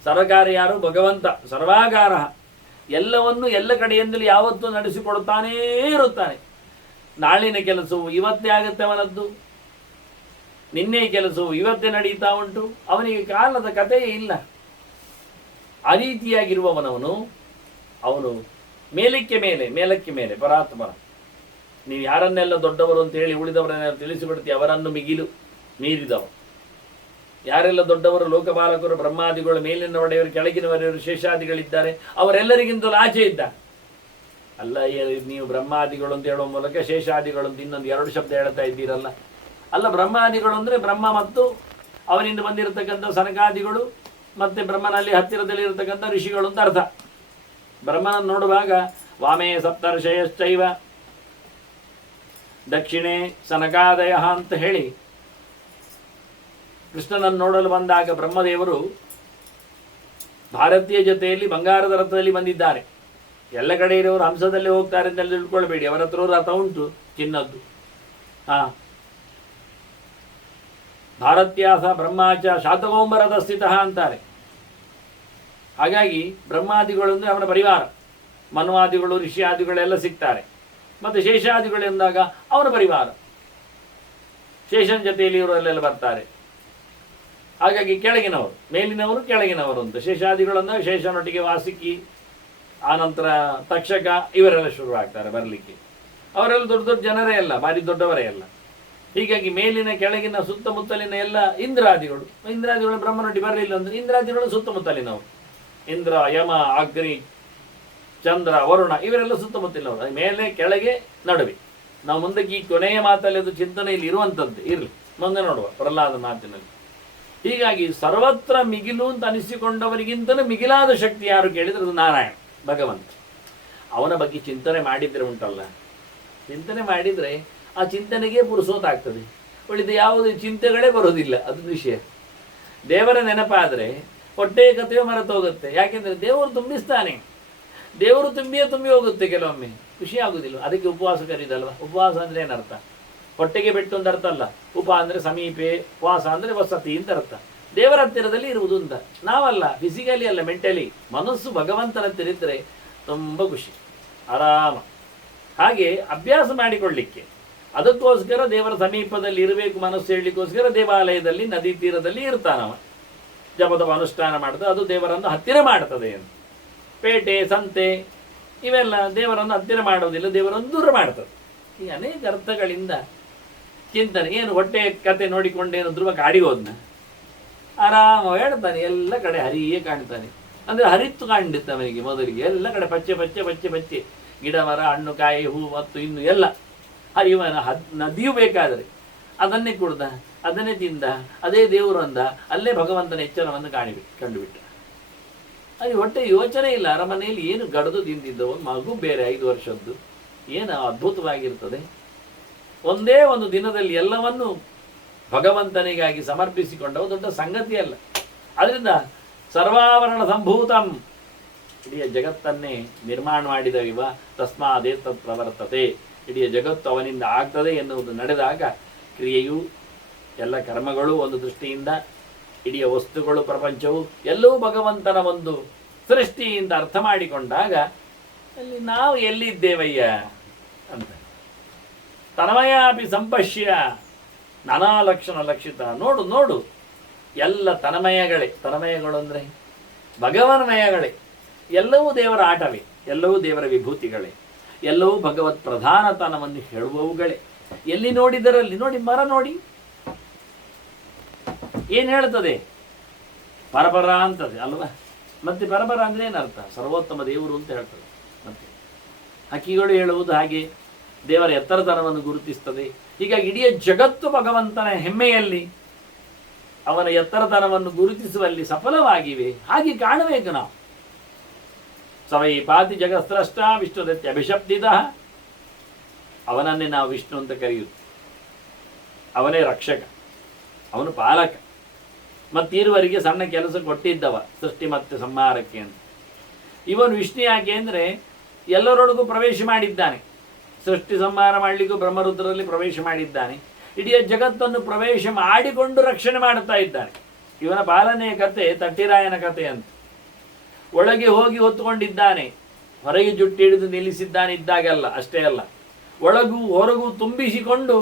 ಸರ್ವಕಾರ ಯಾರು? ಭಗವಂತ. ಸರ್ವಾಕಾರ, ಎಲ್ಲವನ್ನು ಎಲ್ಲ ಕಡೆಯಿಂದಲೂ ಯಾವತ್ತೂ ನಡೆಸಿಕೊಡ್ತಾನೇ ಇರುತ್ತಾನೆ. ನಾಳಿನ ಕೆಲಸವು ಇವತ್ತೇ ಆಗುತ್ತೆ ಅವನದ್ದು, ನಿನ್ನೆ ಕೆಲಸವು ಇವತ್ತೇ ನಡೀತಾ ಉಂಟು, ಅವನಿಗೆ ಕಾಲದ ಕಥೆಯೇ ಇಲ್ಲ. ಆ ರೀತಿಯಾಗಿರುವವನವನು ಅವನು ಮೇಲಕ್ಕೆ ಮೇಲೆ ಪರಾತ್ಮನ. ನೀವು ಯಾರನ್ನೆಲ್ಲ ದೊಡ್ಡವರು ಅಂತ ಹೇಳಿ ಉಳಿದವರನ್ನೆಲ್ಲ ತಿಳಿಸಿಬಿಡ್ತೀವಿ, ಅವರನ್ನು ಮೀರಿದವ. ಯಾರೆಲ್ಲ ದೊಡ್ಡವರು, ಲೋಕಪಾಲಕರು, ಬ್ರಹ್ಮಾದಿಗಳು, ಮೇಲಿನ ಒಡೆಯವರು, ಕೆಳಗಿನವರೆಯವರು, ಶೇಷಾದಿಗಳಿದ್ದಾರೆ, ಅವರೆಲ್ಲರಿಗಿಂತಲೂ ಆಚೆ ಇದ್ದ. ಅಲ್ಲ, ನೀವು ಬ್ರಹ್ಮಾದಿಗಳು ಅಂತ ಹೇಳುವ ಮೂಲಕ ಶೇಷಾದಿಗಳು ಅಂತ ಇನ್ನೊಂದು 2 ಶಬ್ದ ಹೇಳ್ತಾ ಇದ್ದೀರಲ್ಲ. ಅಲ್ಲ, ಬ್ರಹ್ಮಾದಿಗಳು ಅಂದರೆ ಬ್ರಹ್ಮ ಮತ್ತು ಅವನಿಂದ ಬಂದಿರತಕ್ಕಂಥ ಸನಕಾದಿಗಳು ಮತ್ತೆ ಬ್ರಹ್ಮನಲ್ಲಿ ಹತ್ತಿರದಲ್ಲಿ ಇರತಕ್ಕಂಥ ಋಷಿಗಳು ಅಂತ ಅರ್ಥ. ಬ್ರಹ್ಮನನ್ನು ನೋಡುವಾಗ ವಾಮೇ ಸಪ್ತರ್ಷಯಶ್ಚೈವ ದಕ್ಷಿಣೆ ಸನಕಾದಯ ಅಂತ ಹೇಳಿ ಕೃಷ್ಣನನ್ನು ನೋಡಲು ಬಂದಾಗ ಬ್ರಹ್ಮದೇವರು ಭಾರತೀಯ ಜೊತೆಯಲ್ಲಿ ಬಂಗಾರದ ರಥದಲ್ಲಿ ಬಂದಿದ್ದಾರೆ. ಎಲ್ಲ ಕಡೆ ಇರೋರು ಹಂಸದಲ್ಲಿ ಹೋಗ್ತಾರೆ ಅಂತ ತಿಳ್ಕೊಳ್ಬೇಡಿ, ಅವರ ಹತ್ರ ರಥ ಉಂಟು ಚಿನ್ನದ್ದು. ಭಾರತ್ಯಾಸ ಬ್ರಹ್ಮಾಚ ಶಾತಗೋಂಬರದ ಸ್ಥಿತ ಅಂತಾರೆ. ಹಾಗಾಗಿ ಬ್ರಹ್ಮಾದಿಗಳು ಅಂದರೆ ಅವನ ಪರಿವಾರ, ಮನ್ವಾದಿಗಳು, ಋಷಿಯಾದಿಗಳೆಲ್ಲ ಸಿಗ್ತಾರೆ. ಮತ್ತು ಶೇಷಾದಿಗಳು ಎಂದಾಗ ಅವನ ಪರಿವಾರ, ಶೇಷನ ಜೊತೆಯಲ್ಲಿ ಇವರೆಲ್ಲ ಬರ್ತಾರೆ. ಹಾಗಾಗಿ ಕೆಳಗಿನವರು, ಮೇಲಿನವರು, ಕೆಳಗಿನವರು ಅಂತ. ಶೇಷಾದಿಗಳು ಅಂದಾಗ ಶೇಷನೊಟ್ಟಿಗೆ ವಾಸುಕಿ, ಆನಂತರ ತಕ್ಷಕ, ಇವರೆಲ್ಲ ಶುರುವಾಗ್ತಾರೆ ಬರಲಿಕ್ಕೆ. ಅವರೆಲ್ಲ ದೊಡ್ಡ ದೊಡ್ಡ ಜನರೇ ಅಲ್ಲ, ಭಾರಿ ದೊಡ್ಡವರೇ ಅಲ್ಲ. ಹೀಗಾಗಿ ಮೇಲಿನ ಕೆಳಗಿನ ಸುತ್ತಮುತ್ತಲಿನ ಎಲ್ಲ ಇಂದ್ರಾದಿಗಳು ಬ್ರಹ್ಮನೊಟ್ಟಿಗೆ ಬರಲಿಲ್ಲ ಅಂದರೆ ಇಂದ್ರಾದಿಗಳು ಸುತ್ತಮುತ್ತಲಿನವರು. ಇಂದ್ರ, ಯಮ, ಅಗ್ನಿ, ಚಂದ್ರ, ವರುಣ ಇವರೆಲ್ಲ ಸುತ್ತಮುತ್ತಲಿನವರು. ಮೇಲೆ ಕೆಳಗೆ ನಡುವೆ. ನಾವು ಮುಂದಕ್ಕೆ ಈ ಕೊನೆಯ ಮಾತಲ್ಲಿ ಅದು ಚಿಂತನೆಯಲ್ಲಿ ಇರುವಂಥದ್ದು ಇರಲಿ, ಮುಂದೆ ನೋಡುವ ಪ್ರಹ್ಲಾದ ಮಾತಿನಲ್ಲಿ. ಹೀಗಾಗಿ ಸರ್ವತ್ರ ಮಿಗಿಲು ಅಂತ ಅನಿಸಿಕೊಂಡವರಿಗಿಂತಲೂ ಮಿಗಿಲಾದ ಶಕ್ತಿ ಯಾರು ಕೇಳಿದ್ರೆ ಅದು ನಾರಾಯಣ ಭಗವಂತ. ಅವನ ಬಗ್ಗೆ ಚಿಂತನೆ ಮಾಡಿದರೆ ಉಂಟಲ್ಲ, ಚಿಂತನೆ ಮಾಡಿದರೆ ಆ ಚಿಂತನೆಗೆ ಪುರುಸೋತಾಗ್ತದೆ. ಉಳಿದ ಯಾವುದೇ ಚಿಂತೆಗಳೇ ಬರೋದಿಲ್ಲ, ಅದು ವಿಷಯ. ದೇವರ ನೆನಪಾದರೆ ಹೊಟ್ಟೆ ಕಥೆಯೋ ಮರೆತೋಗುತ್ತೆ. ಯಾಕೆಂದರೆ ದೇವರು ತುಂಬಿಸ್ತಾನೆ, ದೇವರು ತುಂಬಿ ಹೋಗುತ್ತೆ. ಕೆಲವೊಮ್ಮೆ ಖುಷಿ ಆಗುವುದಿಲ್ಲ. ಅದಕ್ಕೆ ಉಪವಾಸ ಕರೀದಲ್ವ. ಉಪವಾಸ ಅಂದರೆ ಏನರ್ಥ? ಹೊಟ್ಟೆಗೆ ಬಿಟ್ಟು ಅಂತ ಅರ್ಥ ಅಲ್ಲ. ಉಪ ಅಂದರೆ ಸಮೀಪೆ, ವಾಸ ಅಂದರೆ ವಸತಿ ಅಂತ ಅರ್ಥ. ದೇವರ ಹತ್ತಿರದಲ್ಲಿ ಇರುವುದು ಅಂತ. ನಾವಲ್ಲ, ಫಿಸಿಕಲಿ ಅಲ್ಲ, ಮೆಂಟಲಿ. ಮನಸ್ಸು ಭಗವಂತನ ಹತ್ತಿರ ಇದ್ದರೆ ತುಂಬ ಖುಷಿ, ಆರಾಮ. ಹಾಗೆ ಅಭ್ಯಾಸ ಮಾಡಿಕೊಳ್ಳಿಕ್ಕೆ, ಅದಕ್ಕೋಸ್ಕರ ದೇವರ ಸಮೀಪದಲ್ಲಿ ಇರಬೇಕು ಮನಸ್ಸು ಹೇಳಲಿಕ್ಕೋಸ್ಕರ ದೇವಾಲಯದಲ್ಲಿ, ನದಿ ತೀರದಲ್ಲಿ ಇರ್ತಾನವ. ಜಪದ ಅನುಷ್ಠಾನ ಮಾಡ್ತದೆ, ಅದು ದೇವರನ್ನು ಹತ್ತಿರ ಮಾಡ್ತದೆ ಅಂತ. ಪೇಟೆ, ಸಂತೆ ಇವೆಲ್ಲ ದೇವರನ್ನು ಹತ್ತಿರ ಮಾಡೋದಿಲ್ಲ, ದೇವರನ್ನು ದೂರ ಮಾಡ್ತದೆ. ಈ ಅನೇಕ ಅರ್ಥಗಳಿಂದ ಚಿಂತನೆ. ಏನು ಹೊಟ್ಟೆ ಕತೆ ನೋಡಿಕೊಂಡೇನು ಧ್ರುವ ಕಾಡಿಗೆ ಹೋದ್ನ, ಆರಾಮ ಹೇಳ್ತಾನೆ, ಎಲ್ಲ ಕಡೆ ಹರಿಯೇ ಕಾಣ್ತಾನೆ. ಅಂದರೆ ಹರಿತ್ತು ಕಾಣಿಡುತ್ತೆ ಅವನಿಗೆ ಮೊದಲಿಗೆ. ಎಲ್ಲ ಕಡೆ ಪಚ್ಚೆ ಗಿಡ, ಮರ, ಹಣ್ಣು, ಕಾಯಿ, ಹೂ ಮತ್ತು ಇನ್ನು ಎಲ್ಲ ಹರಿಯುವನ. ನದಿಯೂ ಬೇಕಾದರೆ ಅದನ್ನೇ ಕುಡ್ದ, ಅದನ್ನೇ ತಿಂದ, ಅದೇ ದೇವರು ಅಂದ, ಅಲ್ಲೇ ಭಗವಂತನ ಎಚ್ಚರವನ್ನು ಕಂಡುಬಿಟ್ಟ. ಅಲ್ಲಿ ಹೊಟ್ಟೆ ಯೋಚನೆ ಇಲ್ಲ. ಅರಮನೆಯಲ್ಲಿ ಏನು ಗಡದು ತಿಂದಿದ್ದ ಒಂದು ಮಗು ಬೇರೆ 5 ವರ್ಷದ್ದು, ಏನು ಅದ್ಭುತವಾಗಿರ್ತದೆ. ಒಂದೇ ಒಂದು ದಿನದಲ್ಲಿ ಎಲ್ಲವನ್ನು ಭಗವಂತನಿಗಾಗಿ ಸಮರ್ಪಿಸಿಕೊಂಡವ ದೊಡ್ಡ ಸಂಗತಿ ಅಲ್ಲ. ಅದರಿಂದ ಸರ್ವಾವರಣ ಸಂಭೂತಂ, ಇಡೀ ಜಗತ್ತನ್ನೇ ನಿರ್ಮಾಣ ಮಾಡಿದವಿವ ತಸ್ಮಾದೇ ತತ್ ಪ್ರವರ್ತತೆ. ಇಡೀ ಜಗತ್ತು ಅವನಿಂದ ಆಗ್ತದೆ ಎನ್ನುವುದು ನಡೆದಾಗ ಕ್ರಿಯೆಯು, ಎಲ್ಲ ಕರ್ಮಗಳು ಒಂದು ದೃಷ್ಟಿಯಿಂದ, ಇಡೀ ವಸ್ತುಗಳು, ಪ್ರಪಂಚವು ಎಲ್ಲವೂ ಭಗವಂತನ ಒಂದು ಸೃಷ್ಟಿಯಿಂದ ಅರ್ಥ ಮಾಡಿಕೊಂಡಾಗ ಅಲ್ಲಿ ನಾವು ಎಲ್ಲಿದ್ದೇವಯ್ಯ ಅಂತ. ತನ್ಮಯಾಪಿ ಸಂಪಶ್ಯ ನಾನಾ ಲಕ್ಷಣ ಲಕ್ಷಿತ. ನೋಡು ಎಲ್ಲ ತನ್ಮಯಗಳು ಅಂದರೆ ಭಗವನ್ಮಯಗಳೇ. ಎಲ್ಲವೂ ದೇವರ ಆಟವೇ, ಎಲ್ಲವೂ ದೇವರ ವಿಭೂತಿಗಳೇ, ಎಲ್ಲವೂ ಭಗವತ್ ಪ್ರಧಾನತನವನ್ನು ಹೇಳುವವುಗಳೇ. ಎಲ್ಲಿ ನೋಡಿದರಲ್ಲಿ ಮರ ನೋಡಿ ಏನು ಹೇಳ್ತದೆ? ಪರಪರ ಅಂತದೆ ಅಲ್ವಾ? ಮತ್ತೆ ಪರಪರ ಅಂದರೆ ಏನರ್ಥ? ಸರ್ವೋತ್ತಮ ದೇವರು ಅಂತ ಹೇಳ್ತದೆ. ಮತ್ತೆ ಹಕ್ಕಿಗಳು ಹೇಳುವುದು ಹಾಗೆ ದೇವರ ಎತ್ತರತನವನ್ನು ಗುರುತಿಸ್ತದೆ. ಹೀಗಾಗಿ ಇಡೀ ಜಗತ್ತು ಭಗವಂತನ ಹೆಮ್ಮೆಯಲ್ಲಿ, ಅವನ ಎತ್ತರತನವನ್ನು ಗುರುತಿಸುವಲ್ಲಿ ಸಫಲವಾಗಿವೆ. ಹಾಗೆ ಕಾಣಬೇಕು ನಾವು. ಸವೈ ಪಾತಿ ಜಗತ್ಸ್ರಷ್ಟ ವಿಷ್ಣುದತ್ಯ ಅಭಿಶಬ್ದಿತ. ಅವನನ್ನೇ ನಾವು ವಿಷ್ಣು ಅಂತ ಕರೆಯುವುದು. ಅವನೇ ರಕ್ಷಕ, ಅವನು ಪಾಲಕ. ಮತ್ತೀರುವರಿಗೆ ಸಣ್ಣ ಕೆಲಸ ಕೊಟ್ಟಿದ್ದವ, ಸೃಷ್ಟಿ ಮತ್ತು ಸಂಹಾರಕ್ಕೆ ಅಂತ. ಇವನು ವಿಷ್ಣು ಯಾಕೆ ಅಂದರೆ ಎಲ್ಲರೊಳಗೂ ಪ್ರವೇಶ ಮಾಡಿದ್ದಾನೆ. ಸೃಷ್ಟಿ ಸಂಹಾರ ಮಾಡಲಿಕ್ಕೂ ಬ್ರಹ್ಮರುದ್ರಲ್ಲಿ ಪ್ರವೇಶ ಮಾಡಿದ್ದಾನೆ. ಇಡೀ ಜಗತ್ತನ್ನು ಪ್ರವೇಶ ಮಾಡಿಕೊಂಡು ರಕ್ಷಣೆ ಮಾಡುತ್ತಾ ಇದ್ದಾನೆ. ಇವನ ಪಾಲನೆಯ ಕತೆ ತಟ್ಟಿರಾಯನ ಕತೆ ಅಂತ. ಒಳಗೆ ಹೋಗಿ ಹೊತ್ತುಕೊಂಡಿದ್ದಾನೆ. ಹೊರಗೆ ಜುಟ್ಟಿಡಿದು ನಿಲ್ಲಿಸಿದ್ದಾನಿದ್ದಾಗಲ್ಲ, ಅಷ್ಟೇ ಅಲ್ಲ, ಒಳಗೂ ಹೊರಗೂ ತುಂಬಿಸಿಕೊಂಡು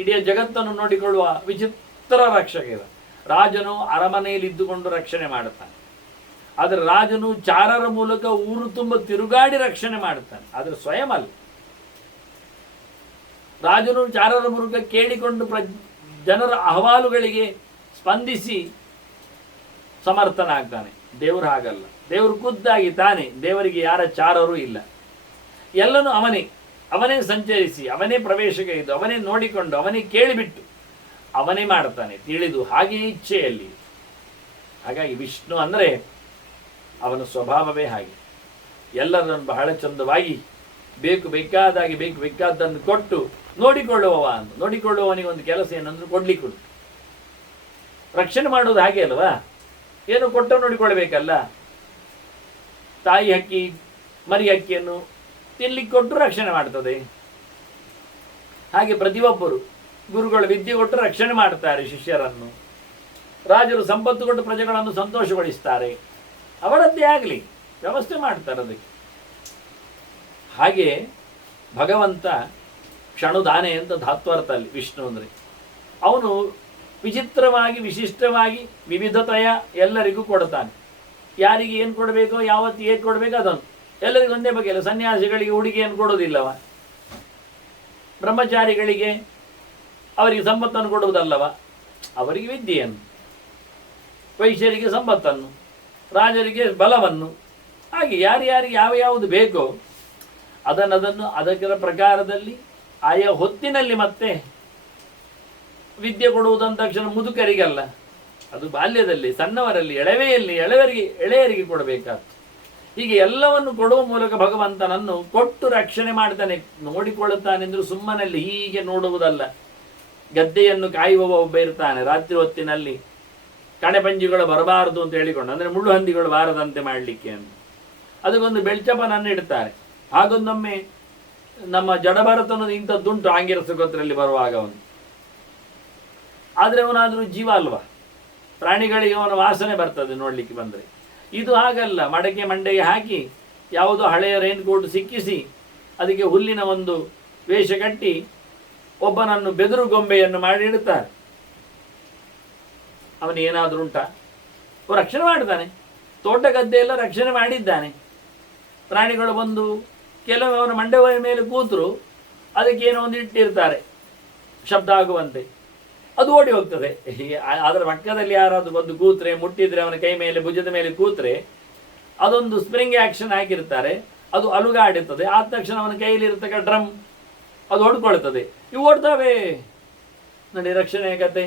ಇಡೀ ಜಗತ್ತನ್ನು ನೋಡಿಕೊಳ್ಳುವ ವಿಚಿತ್ರ ರಕ್ಷಕ ಇವ. ರಾಜನು ಅರಮನೆಯಲ್ಲಿ ಇದ್ದುಕೊಂಡು ರಕ್ಷಣೆ ಮಾಡುತ್ತಾನೆ, ಆದರೆ ರಾಜನು ಚಾರರ ಮೂಲಕ ಊರು ತುಂಬ ತಿರುಗಾಡಿ ರಕ್ಷಣೆ ಮಾಡುತ್ತಾನೆ, ಆದರೆ ಸ್ವಯಂ ಅಲ್ಲ. ರಾಜನು ಚಾರರ ಮೂಲಕ ಕೇಳಿಕೊಂಡು ಜನರ ಅಹವಾಲುಗಳಿಗೆ ಸ್ಪಂದಿಸಿ ಸಮರ್ಥನಾಗ್ತಾನೆ. ದೇವರು ಹಾಗಲ್ಲ, ದೇವರು ಖುದ್ದಾಗಿ ತಾನೆ, ದೇವರಿಗೆ ಯಾರ ಚಾರರೂ ಇಲ್ಲ. ಎಲ್ಲನೂ ಅವನೇ ಸಂಚರಿಸಿ, ಅವನೇ ಪ್ರವೇಶಕ್ಕೆ ಇದ್ದು, ಅವನೇ ನೋಡಿಕೊಂಡು, ಅವನೇ ಕೇಳಿಬಿಟ್ಟು ಅವನೇ ಮಾಡ್ತಾನೆ ತಿಳಿದು, ಹಾಗೆ ಇಚ್ಛೆಯಲ್ಲಿ. ಹಾಗಾಗಿ ವಿಷ್ಣು ಅಂದರೆ ಅವನ ಸ್ವಭಾವವೇ ಹಾಗೆ. ಎಲ್ಲರನ್ನು ಬಹಳ ಚಂದವಾಗಿ ಬೇಕಾದ್ದನ್ನು ಕೊಟ್ಟು ನೋಡಿಕೊಳ್ಳುವವನಿಗೆ ಒಂದು ಕೆಲಸ ಏನಂದ್ರೆ ಕೊಡ್ಲಿಕ್ಕೆ. ರಕ್ಷಣೆ ಮಾಡೋದು ಹಾಗೆ ಅಲ್ವಾ, ಏನು ಕೊಟ್ಟು ನೋಡಿಕೊಳ್ಬೇಕಲ್ಲ. ತಾಯಿ ಹಕ್ಕಿ ಮರಿ ಹಕ್ಕಿಯನ್ನು ತಿನ್ಲಿಕ್ಕೆ ಕೊಟ್ಟು ರಕ್ಷಣೆ ಮಾಡ್ತದೆ. ಹಾಗೆ ಪ್ರತಿಯೊಬ್ಬರು ಗುರುಗಳು ವಿದ್ಯೆ ಕೊಟ್ಟು ರಕ್ಷಣೆ ಮಾಡ್ತಾರೆ ಶಿಷ್ಯರನ್ನು. ರಾಜರು ಸಂಪತ್ತು ಕೊಟ್ಟು ಪ್ರಜೆಗಳನ್ನು ಸಂತೋಷಗೊಳಿಸ್ತಾರೆ. ಅವರದ್ದೇ ಆಗಲಿ ವ್ಯವಸ್ಥೆ ಮಾಡ್ತಾರೆ ಅದಕ್ಕೆ. ಹಾಗೆ ಭಗವಂತ ಕ್ಷಣುದಾನೆ ಅಂತ ಧಾತ್ವರ್ಥಲ್ಲಿ ವಿಷ್ಣು ಅಂದರೆ ಅವನು ವಿಚಿತ್ರವಾಗಿ ವಿಶಿಷ್ಟವಾಗಿ ವಿವಿಧತೆಯ ಎಲ್ಲರಿಗೂ ಕೊಡ್ತಾನೆ. ಯಾರಿಗೆ ಏನು ಕೊಡಬೇಕೋ, ಯಾವತ್ತು ಹೇಗೆ ಕೊಡಬೇಕು ಅದನ್ನು ಎಲ್ಲರಿಗೂ ಒಂದೇ ಬಗೆಯಲ್ಲ. ಸನ್ಯಾಸಿಗಳಿಗೆ ಹುಡುಗಿಯನ್ನು ಕೊಡೋದಿಲ್ಲವ, ಬ್ರಹ್ಮಚಾರಿಗಳಿಗೆ ಅವರಿಗೆ ಸಂಪತ್ತನ್ನು ಕೊಡುವುದಲ್ಲವ, ಅವರಿಗೆ ವಿದ್ಯೆಯನ್ನು, ವೈಶ್ಯರಿಗೆ ಸಂಪತ್ತನ್ನು, ರಾಜರಿಗೆ ಬಲವನ್ನು. ಹಾಗೆ ಯಾರ್ಯಾರಿಗೆ ಯಾವುದು ಬೇಕೋ ಅದನ್ನು ಅದರ ಪ್ರಕಾರದಲ್ಲಿ ಆಯಾ ಹೊತ್ತಿನಲ್ಲಿ ಮತ್ತೆ ವಿದ್ಯೆ ಕೊಡುವುದಂತ ತಕ್ಷಣ ಮುದುಕರಿಗಲ್ಲ, ಅದು ಬಾಲ್ಯದಲ್ಲಿ, ಸಣ್ಣವರಲ್ಲಿ, ಎಳೆಯರಿಗೆ ಕೊಡಬೇಕಾಗ್ತದೆ. ಹೀಗೆ ಎಲ್ಲವನ್ನು ಕೊಡುವ ಮೂಲಕ ಭಗವಂತನನ್ನು ಕೊಟ್ಟು ರಕ್ಷಣೆ ಮಾಡ್ತಾನೆ, ನೋಡಿಕೊಳ್ಳುತ್ತಾನೆ. ಎಂದು ಸುಮ್ಮನಲ್ಲಿ ಹೀಗೆ ನೋಡುವುದಲ್ಲ. ಗದ್ದೆಯನ್ನು ಕಾಯುವವ ಒಬ್ಬ ಇರ್ತಾನೆ, ರಾತ್ರಿ ಹೊತ್ತಿನಲ್ಲಿ ಕಣೆಪಂಜಿಗಳು ಬರಬಾರದು ಅಂತ ಹೇಳಿಕೊಂಡು, ಅಂದರೆ ಮುಳ್ಳು ಹಂದಿಗಳು ಬಾರದಂತೆ ಮಾಡಲಿಕ್ಕೆ ಅಂತ ಅದಕ್ಕೊಂದು ಬೆಳ್ಚಪ್ಪನನ್ನು ಇಡ್ತಾರೆ. ಹಾಗೊಂದೊಮ್ಮೆ ನಮ್ಮ ಜಡಭರತನದು ಇಂಥದ್ದುಂಟು ಆಂಗಿರಸ ಗೋತ್ರದಲ್ಲಿ ಬರುವಾಗ ಅವನು. ಆದರೆ ಅವನಾದರೂ ಜೀವ ಅಲ್ವಾ, ಪ್ರಾಣಿಗಳಿಗೆ ಅವನ ವಾಸನೆ ಬರ್ತದೆ ನೋಡಲಿಕ್ಕೆ ಬಂದರೆ. ಇದು ಹಾಗಲ್ಲ, ಮಡಕೆ ಮಂಡೆಗೆ ಹಾಕಿ ಯಾವುದೋ ಹಳೆಯ ರೈನ್ಕೋಟ್ ಸಿಕ್ಕಿಸಿ ಅದಕ್ಕೆ ಹುಲ್ಲಿನ ಒಂದು ವೇಷ ಕಟ್ಟಿ ಒಬ್ಬನನ್ನು ಬೆದರು ಗೊಂಬೆಯನ್ನು ಮಾಡಿ ಇಡುತ್ತಾರೆ. ಅವನು ಏನಾದರೂ ಉಂಟಾ? ರಕ್ಷಣೆ ಮಾಡ್ತಾನೆ, ತೋಟ ಗದ್ದೆ ಎಲ್ಲ ರಕ್ಷಣೆ ಮಾಡಿದ್ದಾನೆ. ಪ್ರಾಣಿಗಳು ಬಂದು ಕೆಲವು ಅವನ ಮಂಡೆಯ ಮೇಲೆ ಕೂತರು, ಅದಕ್ಕೆ ಏನೋ ಒಂದು ಇಟ್ಟಿರ್ತಾರೆ ಶಬ್ದ ಆಗುವಂತೆ, ಅದು ಓಡಿ ಹೋಗ್ತದೆ. ಅದರ ಪಕ್ಕದಲ್ಲಿ ಯಾರಾದರೂ ಬಂದು ಕೂತ್ರೆ, ಮುಟ್ಟಿದ್ರೆ, ಅವನ ಕೈ ಮೇಲೆ ಭುಜದ ಮೇಲೆ ಕೂತ್ರೆ ಅದೊಂದು ಸ್ಪ್ರಿಂಗ್ ಆ್ಯಕ್ಷನ್ ಹಾಕಿರ್ತಾರೆ, ಅದು ಅಲುಗಾಡುತ್ತದೆ. ಆದ ತಕ್ಷಣ ಅವನ ಕೈಯಲ್ಲಿರ್ತಕ್ಕ ಡ್ರಮ್ ಅದು ಹೊಡ್ಕೊಳ್ತದೆ. ಇವು ಓಡ್ತವೆ ನೋಡಿ. ರಕ್ಷಣೆಯ ಕತೆ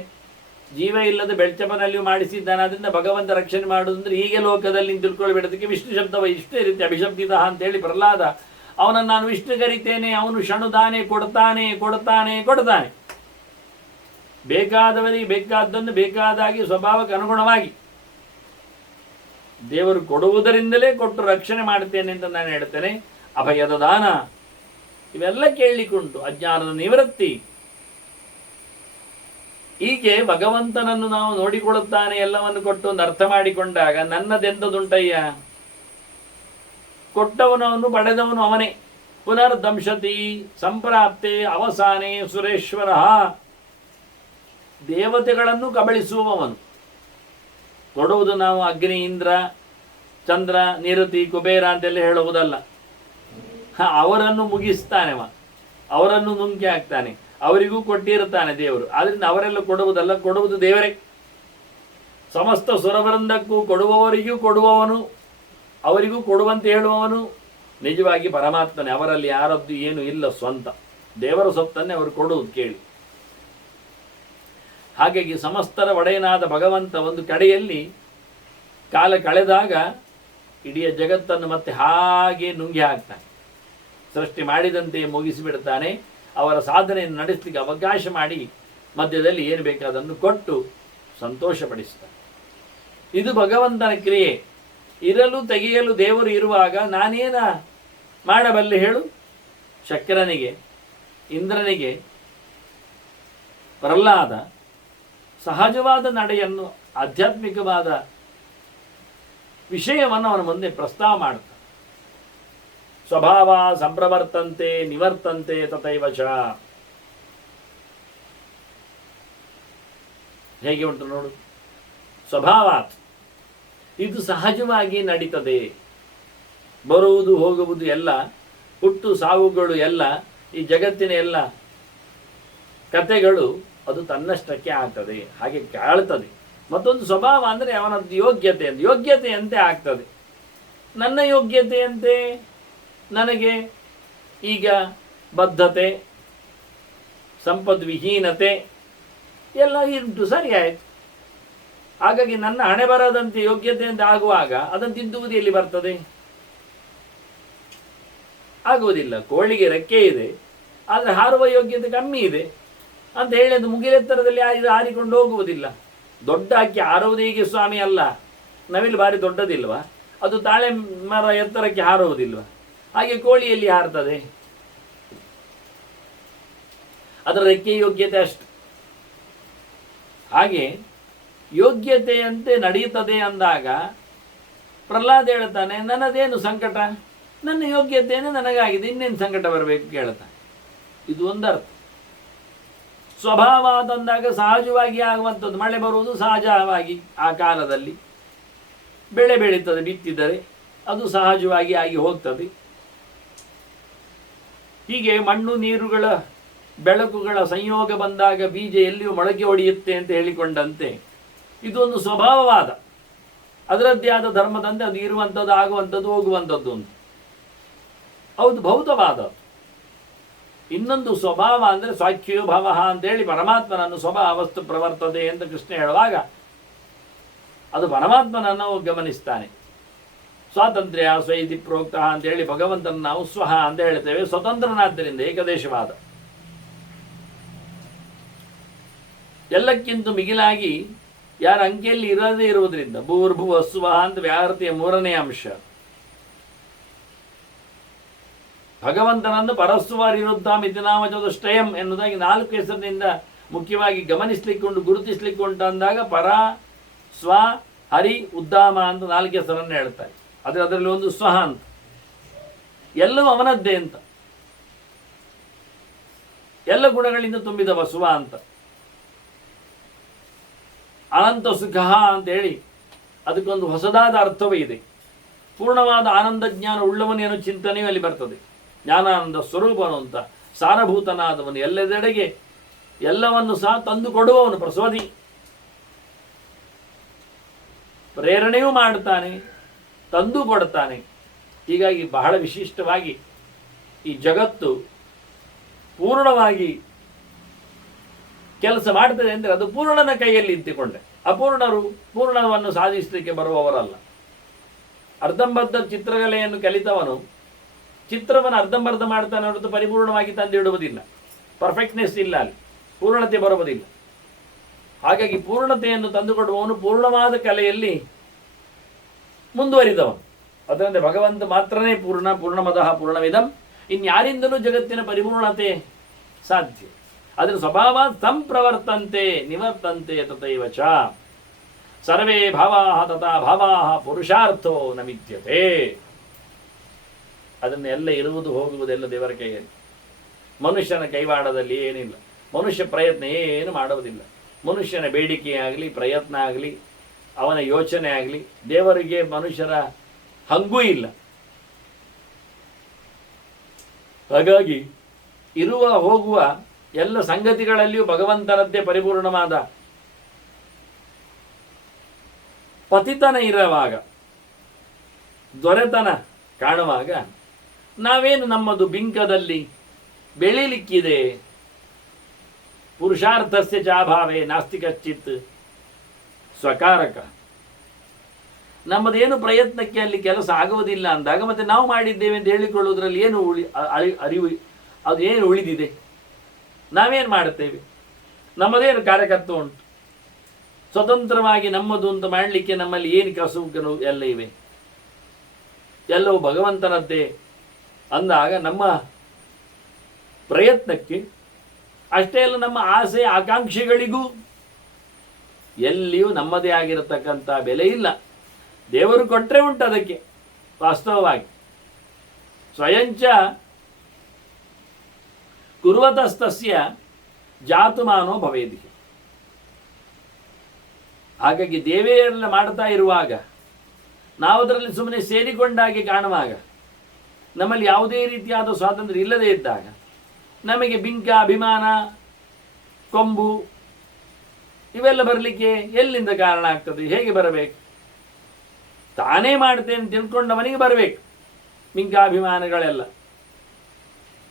ಜೀವ ಇಲ್ಲದ ಬೆಳ್ಚಪ್ಪನಲ್ಲಿಯೂ ಮಾಡಿಸಿದ್ದಾನೆ. ಅದರಿಂದ ಭಗವಂತ ರಕ್ಷಣೆ ಮಾಡುವುದಂದ್ರೆ ಹೀಗೆ ಲೋಕದಲ್ಲಿ ತಿಳ್ಕೊಳ್ಬಿಡೋದಕ್ಕೆ ವಿಷ್ಣು ಶಬ್ದವ ಇಷ್ಟೇ ರೀತಿ ಅಭಿಶಬ್ದಿತ ಅಂತೇಳಿ ಪ್ರಹ್ಲಾದ ಅವನನ್ನು ನಾನು ವಿಷ್ಣು ಕರಿತೇನೆ, ಅವನು ಕ್ಷಣುದಾನೆ, ಕೊಡ್ತಾನೆ. ಬೇಕಾದವರಿಗೆ ಬೇಕಾದ್ದನ್ನು ಬೇಕಾದಾಗಿ ಸ್ವಭಾವಕ್ಕೆ ಅನುಗುಣವಾಗಿ ದೇವರು ಕೊಡುವುದರಿಂದಲೇ ಕೊಟ್ಟು ರಕ್ಷಣೆ ಮಾಡುತ್ತೇನೆ ಅಂತ ನಾನು ಹೇಳ್ತೇನೆ. ಅಭಯದ ದಾನ ಇವೆಲ್ಲ ಕೇಳಲಿಕ್ಕುಂಟು. ಅಜ್ಞಾನದ ನಿವೃತ್ತಿ, ಹೀಗೆ ಭಗವಂತನನ್ನು ನಾವು ನೋಡಿಕೊಳ್ಳುತ್ತಾನೆ ಎಲ್ಲವನ್ನು ಕೊಟ್ಟು ಒಂದು ಅರ್ಥ ಮಾಡಿಕೊಂಡಾಗ ನನ್ನದೆಂತದುಂಟಯ್ಯ, ಕೊಟ್ಟವನವನು ಪಡೆದವನು ಅವನೇ. ಪುನರ್ದಂಶತಿ ಸಂಪ್ರಾಪ್ತೆ ಅವಸಾನೆ ಸುರೇಶ್ವರ, ದೇವತೆಗಳನ್ನು ಕಬಳಿಸುವವನು. ಕೊಡುವುದು ನಾವು ಅಗ್ನಿ, ಇಂದ್ರ, ಚಂದ್ರ, ನಿರತಿ, ಕುಬೇರ ಅಂತೆಲ್ಲ ಹೇಳುವುದಲ್ಲ. ಅವರನ್ನು ಮುಗಿಸ್ತಾನೆವ, ಅವರನ್ನು ನುಂಗಿ ಹಾಕ್ತಾನೆ, ಅವರಿಗೂ ಕೊಟ್ಟಿರುತ್ತಾನೆ ದೇವರು. ಆದ್ರಿಂದ ಅವರೆಲ್ಲ ಕೊಡುವುದಲ್ಲ, ಕೊಡುವುದು ದೇವರೇ. ಸಮಸ್ತ ಸುರವೃಂದಕ್ಕೂ ಕೊಡುವವರಿಗೂ ಕೊಡುವವನು, ಅವರಿಗೂ ಕೊಡುವಂತೆ ಹೇಳುವವನು ನಿಜವಾಗಿ ಪರಮಾತ್ಮನೇ. ಅವರಲ್ಲಿ ಯಾರದ್ದು ಏನು ಇಲ್ಲ, ಸ್ವಂತ ದೇವರ ಸೊತ್ತನ್ನೇ ಅವರು ಕೊಡುವುದು ಕೇಳಿ. ಹಾಗಾಗಿ ಸಮಸ್ತರ ಒಡೆಯನಾದ ಭಗವಂತ ಒಂದು ಕಡೆಯಲ್ಲಿ ಕಾಲ ಕಳೆದಾಗ ಇಡೀ ಜಗತ್ತನ್ನು ಮತ್ತೆ ಹಾಗೆ ನುಂಗಿ ಹಾಕ್ತಾನೆ. ಸೃಷ್ಟಿ ಮಾಡಿದಂತೆ ಮುಗಿಸಿಬಿಡ್ತಾನೆ. ಅವರ ಸಾಧನೆಯನ್ನು ನಡೆಸಲಿಕ್ಕೆ ಅವಕಾಶ ಮಾಡಿ ಮಧ್ಯದಲ್ಲಿ ಏನು ಬೇಕಾದನ್ನು ಕೊಟ್ಟು ಸಂತೋಷಪಡಿಸ್ತಾನೆ. ಇದು ಭಗವಂತನ ಕ್ರಿಯೆ. ಇರಲು ತೆಗೆಯಲು ದೇವರು ಇರುವಾಗ ನಾನೇನ ಮಾಡಬಲ್ಲೆ ಹೇಳು? ಶಕ್ರನಿಗೆ, ಇಂದ್ರನಿಗೆ, ಪ್ರಹ್ಲಾದ ಸಹಜವಾದ ನಡೆಯನ್ನು, ಆಧ್ಯಾತ್ಮಿಕವಾದ ವಿಷಯವನ್ನು ಅವನ ಮುಂದೆ ಪ್ರಸ್ತಾವ ಮಾಡ್ತಾನೆ. ಸ್ವಭಾವ ಸಂಪ್ರವರ್ತಂತೆ ನಿವರ್ತಂತೆ ತಥೈವ ಚ. ಹೇಗೆ ಉಂಟು ನೋಡು. ಸ್ವಭಾವಾತ್, ಇದು ಸಹಜವಾಗಿ ನಡೀತದೆ. ಬರುವುದು ಹೋಗುವುದು ಎಲ್ಲ, ಹುಟ್ಟು ಸಾವುಗಳು ಎಲ್ಲ, ಈ ಜಗತ್ತಿನ ಎಲ್ಲ ಕಥೆಗಳು ಅದು ತನ್ನಷ್ಟಕ್ಕೆ ಆಗ್ತದೆ, ಹಾಗೆ ಕಾಳ್ತದೆ. ಮತ್ತೊಂದು ಸ್ವಭಾವ ಅಂದರೆ ಅವನದ್ದು ಯೋಗ್ಯತೆಯಂತೆ ಆಗ್ತದೆ. ನನ್ನ ಯೋಗ್ಯತೆಯಂತೆ ನನಗೆ ಈಗ ಬದ್ಧತೆ, ಸಂಪದ್ವಿಹೀನತೆ ಎಲ್ಲ ಇರುಂಟು, ಸರಿ ಆಯಿತು. ಹಾಗಾಗಿ ನನ್ನ ಹಣೆ ಬರದಂತೆ ಯೋಗ್ಯತೆಯಂತೆ ಆಗುವಾಗ ಅದನ್ನು ತಿದ್ದುವುದು ಎಲ್ಲಿ ಬರ್ತದೆ? ಆಗುವುದಿಲ್ಲ. ಕೋಳಿಗೆ ರೆಕ್ಕೆ ಇದೆ, ಆದರೆ ಹಾರುವ ಯೋಗ್ಯತೆ ಕಮ್ಮಿ ಇದೆ ಅಂತ ಹೇಳಿ ಅದು ಮುಗಿಲೆತ್ತರದಲ್ಲಿ ಹಾರಿಕೊಂಡು ಹೋಗುವುದಿಲ್ಲ. ದೊಡ್ಡ ಹಕ್ಕಿ ಹಾರುವುದು ಹೀಗೆ ಸ್ವಾಮಿ ಅಲ್ಲ. ನವಿಲು ಭಾರಿ ದೊಡ್ಡದಿಲ್ವಾ? ಅದು ತಾಳೆ ಮರ ಎತ್ತರಕ್ಕೆ ಹಾರುವುದಿಲ್ವ? ಹಾಗೆ ಕೋಳಿಯಲ್ಲಿ ಹಾರ್ತದೆ. ಅದರ ರೆಕ್ಕೆ ಯೋಗ್ಯತೆ ಅಷ್ಟು. ಹಾಗೆ ಯೋಗ್ಯತೆಯಂತೆ ನಡೆಯುತ್ತದೆ ಅಂದಾಗ ಪ್ರಹ್ಲಾದ ಹೇಳ್ತಾನೆ, ನನ್ನದೇನು ಸಂಕಟ, ನನ್ನ ಯೋಗ್ಯತೆಯನ್ನು ನನಗಾಗಿದೆ, ಇನ್ನೇನು ಸಂಕಟ ಬರಬೇಕು ಕೇಳ್ತಾನೆ. ಇದು ಒಂದರ್ಥ. ಸ್ವಭಾವ ತಂದಾಗ ಸಹಜವಾಗಿ ಆಗುವಂಥದ್ದು. ಮಳೆ ಬರುವುದು ಸಹಜವಾಗಿ, ಆ ಕಾಲದಲ್ಲಿ ಬೆಳೆ ಬೆಳೀತದೆ, ಬಿತ್ತಿದರೆ ಅದು ಸಹಜವಾಗಿ ಆಗಿ ಹೋಗ್ತದೆ. ಹೀಗೆ ಮಣ್ಣು ನೀರುಗಳ ಬೆಳಕುಗಳ ಸಂಯೋಗ ಬಂದಾಗ ಬೀಜ ಎಲ್ಲಿಯೂ ಮೊಳಕೆ ಹೊಡೆಯುತ್ತೆ ಅಂತ ಹೇಳಿಕೊಂಡಂತೆ ಇದೊಂದು ಸ್ವಭಾವವಾದ, ಅದರದ್ದೇ ಆದ ಧರ್ಮದಂತೆ ಅದು ಇರುವಂಥದ್ದು, ಆಗುವಂಥದ್ದು, ಹೋಗುವಂಥದ್ದು ಅಂತ. ಹೌದು, ಭೌತವಾದ. ಇನ್ನೊಂದು ಸ್ವಭಾವ ಅಂದರೆ ಸ್ವಾಖ್ಯೋ ಭವ ಅಂತೇಳಿ ಪರಮಾತ್ಮನನ್ನು ಸ್ವಭಾವಸ್ತು ಪ್ರವರ್ತದೆ ಅಂತ ಕೃಷ್ಣ ಹೇಳುವಾಗ ಅದು ಪರಮಾತ್ಮನನ್ನು ಗಮನಿಸ್ತಾನೆ. ಸ್ವಾತಂತ್ರ್ಯ ಸ್ವೈತಿ ಪ್ರೋಕ್ತ ಅಂತೇಳಿ ಭಗವಂತನ ನಾವು ಸ್ವಹ ಅಂತ ಹೇಳ್ತೇವೆ, ಸ್ವತಂತ್ರನಾದ್ದರಿಂದ, ಏಕದೇಶವಾದ. ಎಲ್ಲಕ್ಕಿಂತ ಮಿಗಿಲಾಗಿ ಯಾರ ಅಂಕೆಯಲ್ಲಿ ಇರದೇ ಇರುವುದರಿಂದ ಭೂರ್ಭುವ ಸ್ವಹ ಅಂತ ವ್ಯಾಹೃತಿಯ 3ನೇ ಅಂಶ. ಭಗವಂತನನ್ನು ಪರಸ್ವರಿರುದ್ಧಾಂ ಇತಿನಾಮ ಚತುಷ್ಟಯಂ ಎನ್ನುವುದಾಗಿ 4 ಹೆಸರಿನಿಂದ ಮುಖ್ಯವಾಗಿ ಗಮನಿಸ್ಲಿಕ್ಕೊಂಡು ಗುರುತಿಸ್ಲಿಕ್ಕೆ ಅಂದಾಗ ಪರ, ಸ್ವ, ಹರಿ, ಉದ್ದಾಮ ಅಂತ 4 ಹೆಸರನ್ನು ಹೇಳ್ತಾರೆ. ಆದರೆ ಅದರಲ್ಲಿ ಒಂದು ಸ್ವಹ ಅಂತ, ಎಲ್ಲವೂ ಅವನದ್ದೇ ಅಂತ, ಎಲ್ಲ ಗುಣಗಳಿಂದ ತುಂಬಿದವ ಸ್ವ ಅಂತ. ಅನಂತ ಸುಖ ಅಂತ ಹೇಳಿ ಅದಕ್ಕೊಂದು ಹೊಸದಾದ ಅರ್ಥವೇ ಇದೆ. ಪೂರ್ಣವಾದ ಆನಂದ ಜ್ಞಾನ ಉಳ್ಳವನೇನು ಚಿಂತನೆಯೂ ಅಲ್ಲಿ ಬರ್ತದೆ. ಜ್ಞಾನಾನಂದ ಸ್ವರೂಪನು ಅಂತ ಸಾರಭೂತನಾದವನು, ಎಲ್ಲದೆಡೆಗೆ ಎಲ್ಲವನ್ನು ಸಹ ತಂದು ಕೊಡುವವನು, ಪ್ರಸೋದಿ ಪ್ರೇರಣೆಯೂ ಮಾಡ್ತಾನೆ, ತಂದು ಕೊಡ್ತಾನೆ. ಹೀಗಾಗಿ ಬಹಳ ವಿಶಿಷ್ಟವಾಗಿ ಈ ಜಗತ್ತು ಪೂರ್ಣವಾಗಿ ಕೆಲಸ ಮಾಡ್ತದೆ ಅಂದರೆ ಅದು ಪೂರ್ಣನ ಕೈಯಲ್ಲಿ ಇದ್ದುಕೊಂಡೆ. ಅಪೂರ್ಣರು ಪೂರ್ಣವನ್ನು ಸಾಧಿಸಲಿಕ್ಕೆ ಬರುವವರಲ್ಲ. ಅರ್ಧಂಬರ್ಧ ಚಿತ್ರಕಲೆಯನ್ನು ಕಲಿತವನು ಚಿತ್ರವನ್ನು ಅರ್ಧಂಬರ್ಧ ಮಾಡ್ತಾನೆ ಹೊರತು ಪರಿಪೂರ್ಣವಾಗಿ ತಂದಿಡುವುದಿಲ್ಲ. ಪರ್ಫೆಕ್ಟ್ನೆಸ್ ಇಲ್ಲ, ಅಲ್ಲಿ ಪೂರ್ಣತೆ ಬರುವುದಿಲ್ಲ. ಹಾಗಾಗಿ ಪೂರ್ಣತೆಯನ್ನು ತಂದುಕೊಡುವವನು ಪೂರ್ಣವಾದ ಕಲೆಯಲ್ಲಿ ಮುಂದುವರಿದವನು. ಅದರಂತೆ ಭಗವಂತ ಮಾತ್ರನೇ ಪೂರ್ಣ, ಪೂರ್ಣಮದಃ ಪೂರ್ಣವಿದಂ. ಇನ್ಯಾರಿಂದಲೂ ಜಗತ್ತಿನ ಪರಿಪೂರ್ಣತೆ ಸಾಧ್ಯ. ಅದರ ಸ್ವಭಾವ ಸಂಪ್ರವರ್ತಂತೆ ನಿವರ್ತಂತೆ ತಥೈವ ಚ. ಸರ್ವೇ ಭಾವಾಃ ತಥಾ ಭಾವಾಃ ಪುರುಷಾರ್ಥೋ ನ ವಿದ್ಯತೆ. ಅದನ್ನೆಲ್ಲ ಇರುವುದು ಹೋಗುವುದೆಲ್ಲ ದೇವರ ಕೈಯಲ್ಲಿ. ಮನುಷ್ಯನ ಕೈವಾಡದಲ್ಲಿ ಏನಿಲ್ಲ. ಮನುಷ್ಯ ಪ್ರಯತ್ನ ಏನು ಮಾಡುವುದಿಲ್ಲ. ಮನುಷ್ಯನ ಬೇಡಿಕೆ ಆಗಲಿ, ಪ್ರಯತ್ನ ಆಗಲಿ, ಅವನ ಯೋಚನೆ ಆಗಲಿ, ದೇವರಿಗೆ ಮನುಷ್ಯರ ಹಂಗೂ ಇಲ್ಲ. ಹಾಗಾಗಿ ಇರುವ ಹೋಗುವ ಎಲ್ಲ ಸಂಗತಿಗಳಲ್ಲಿಯೂ ಭಗವಂತನದ್ದೇ ಪರಿಪೂರ್ಣವಾದ ಪತಿತನ ಇರುವಾಗ, ದೊರೆತನ ಕಾಣುವಾಗ ನಾವೇನು ನಮ್ಮದು ಬಿಂಕದಲ್ಲಿ ಬೆಳೀಲಿಕ್ಕಿದೆ. ಪುರುಷಾರ್ಥಸ್ಯ ಚಾಭಾವೇ ನಾಸ್ತಿ ಕಶ್ಚಿತ್ ಸ್ವಕಾರಕ. ನಮ್ಮದೇನು ಪ್ರಯತ್ನಕ್ಕೆ ಅಲ್ಲಿ ಕೆಲಸ ಆಗುವುದಿಲ್ಲ ಅಂದಾಗ ಮತ್ತೆ ನಾವು ಮಾಡಿದ್ದೇವೆ ಅಂತ ಹೇಳಿಕೊಳ್ಳುವುದರಲ್ಲಿ ಏನು ಅರಿವು, ಅದು ಏನು ಉಳಿದಿದೆ? ನಾವೇನು ಮಾಡುತ್ತೇವೆ? ನಮ್ಮದೇನು ಕಾರ್ಯಕರ್ತ ಉಂಟು? ಸ್ವತಂತ್ರವಾಗಿ ನಮ್ಮದು ಅಂತ ಮಾಡಲಿಕ್ಕೆ ನಮ್ಮಲ್ಲಿ ಏನು ಕಸುವು ಎಲ್ಲ ಇವೆ? ಎಲ್ಲವೂ ಭಗವಂತನದ್ದೇ ಅಂದಾಗ ನಮ್ಮ ಪ್ರಯತ್ನಕ್ಕೆ ಅಷ್ಟೇ ಅಲ್ಲ, ನಮ್ಮ ಆಸೆ ಆಕಾಂಕ್ಷೆಗಳಿಗೂ ಎಲ್ಲಿಯೂ ನಮ್ಮದೇ ಆಗಿರತಕ್ಕಂಥ ಬೆಲೆ ಇಲ್ಲ. ದೇವರು ಕೊಟ್ಟರೆ ಉಂಟು ಅದಕ್ಕೆ ವಾಸ್ತವವಾಗಿ. ಸ್ವಯಂಚ ಕುರ್ವತಸ್ತಸ್ಯ ಜಾತುಮಾನೋ ಭವೇದಿ. ಹಾಗಾಗಿ ದೇವೇರೆಲ್ಲ ಮಾಡ್ತಾ ಇರುವಾಗ ನಾವು ಅದರಲ್ಲಿ ಸುಮ್ಮನೆ ಸೇರಿಕೊಂಡಾಗಿ ಕಾಣುವಾಗ, ನಮ್ಮಲ್ಲಿ ಯಾವುದೇ ರೀತಿಯಾದ ಸ್ವಾತಂತ್ರ್ಯ ಇಲ್ಲದೇ ಇದ್ದಾಗ ನಮಗೆ ಬಿಂಕ, ಅಭಿಮಾನ, ಕೊಂಬು ಇವೆಲ್ಲ ಬರಲಿಕ್ಕೆ ಎಲ್ಲಿಂದ ಕಾರಣ ಆಗ್ತದೆ? ಹೇಗೆ ಬರಬೇಕು? ತಾನೇ ಮಾಡ್ತೇನೆ ತಿಳ್ಕೊಂಡವನಿಗೆ ಬರಬೇಕು ಬಿಂಕಾಭಿಮಾನಗಳೆಲ್ಲ.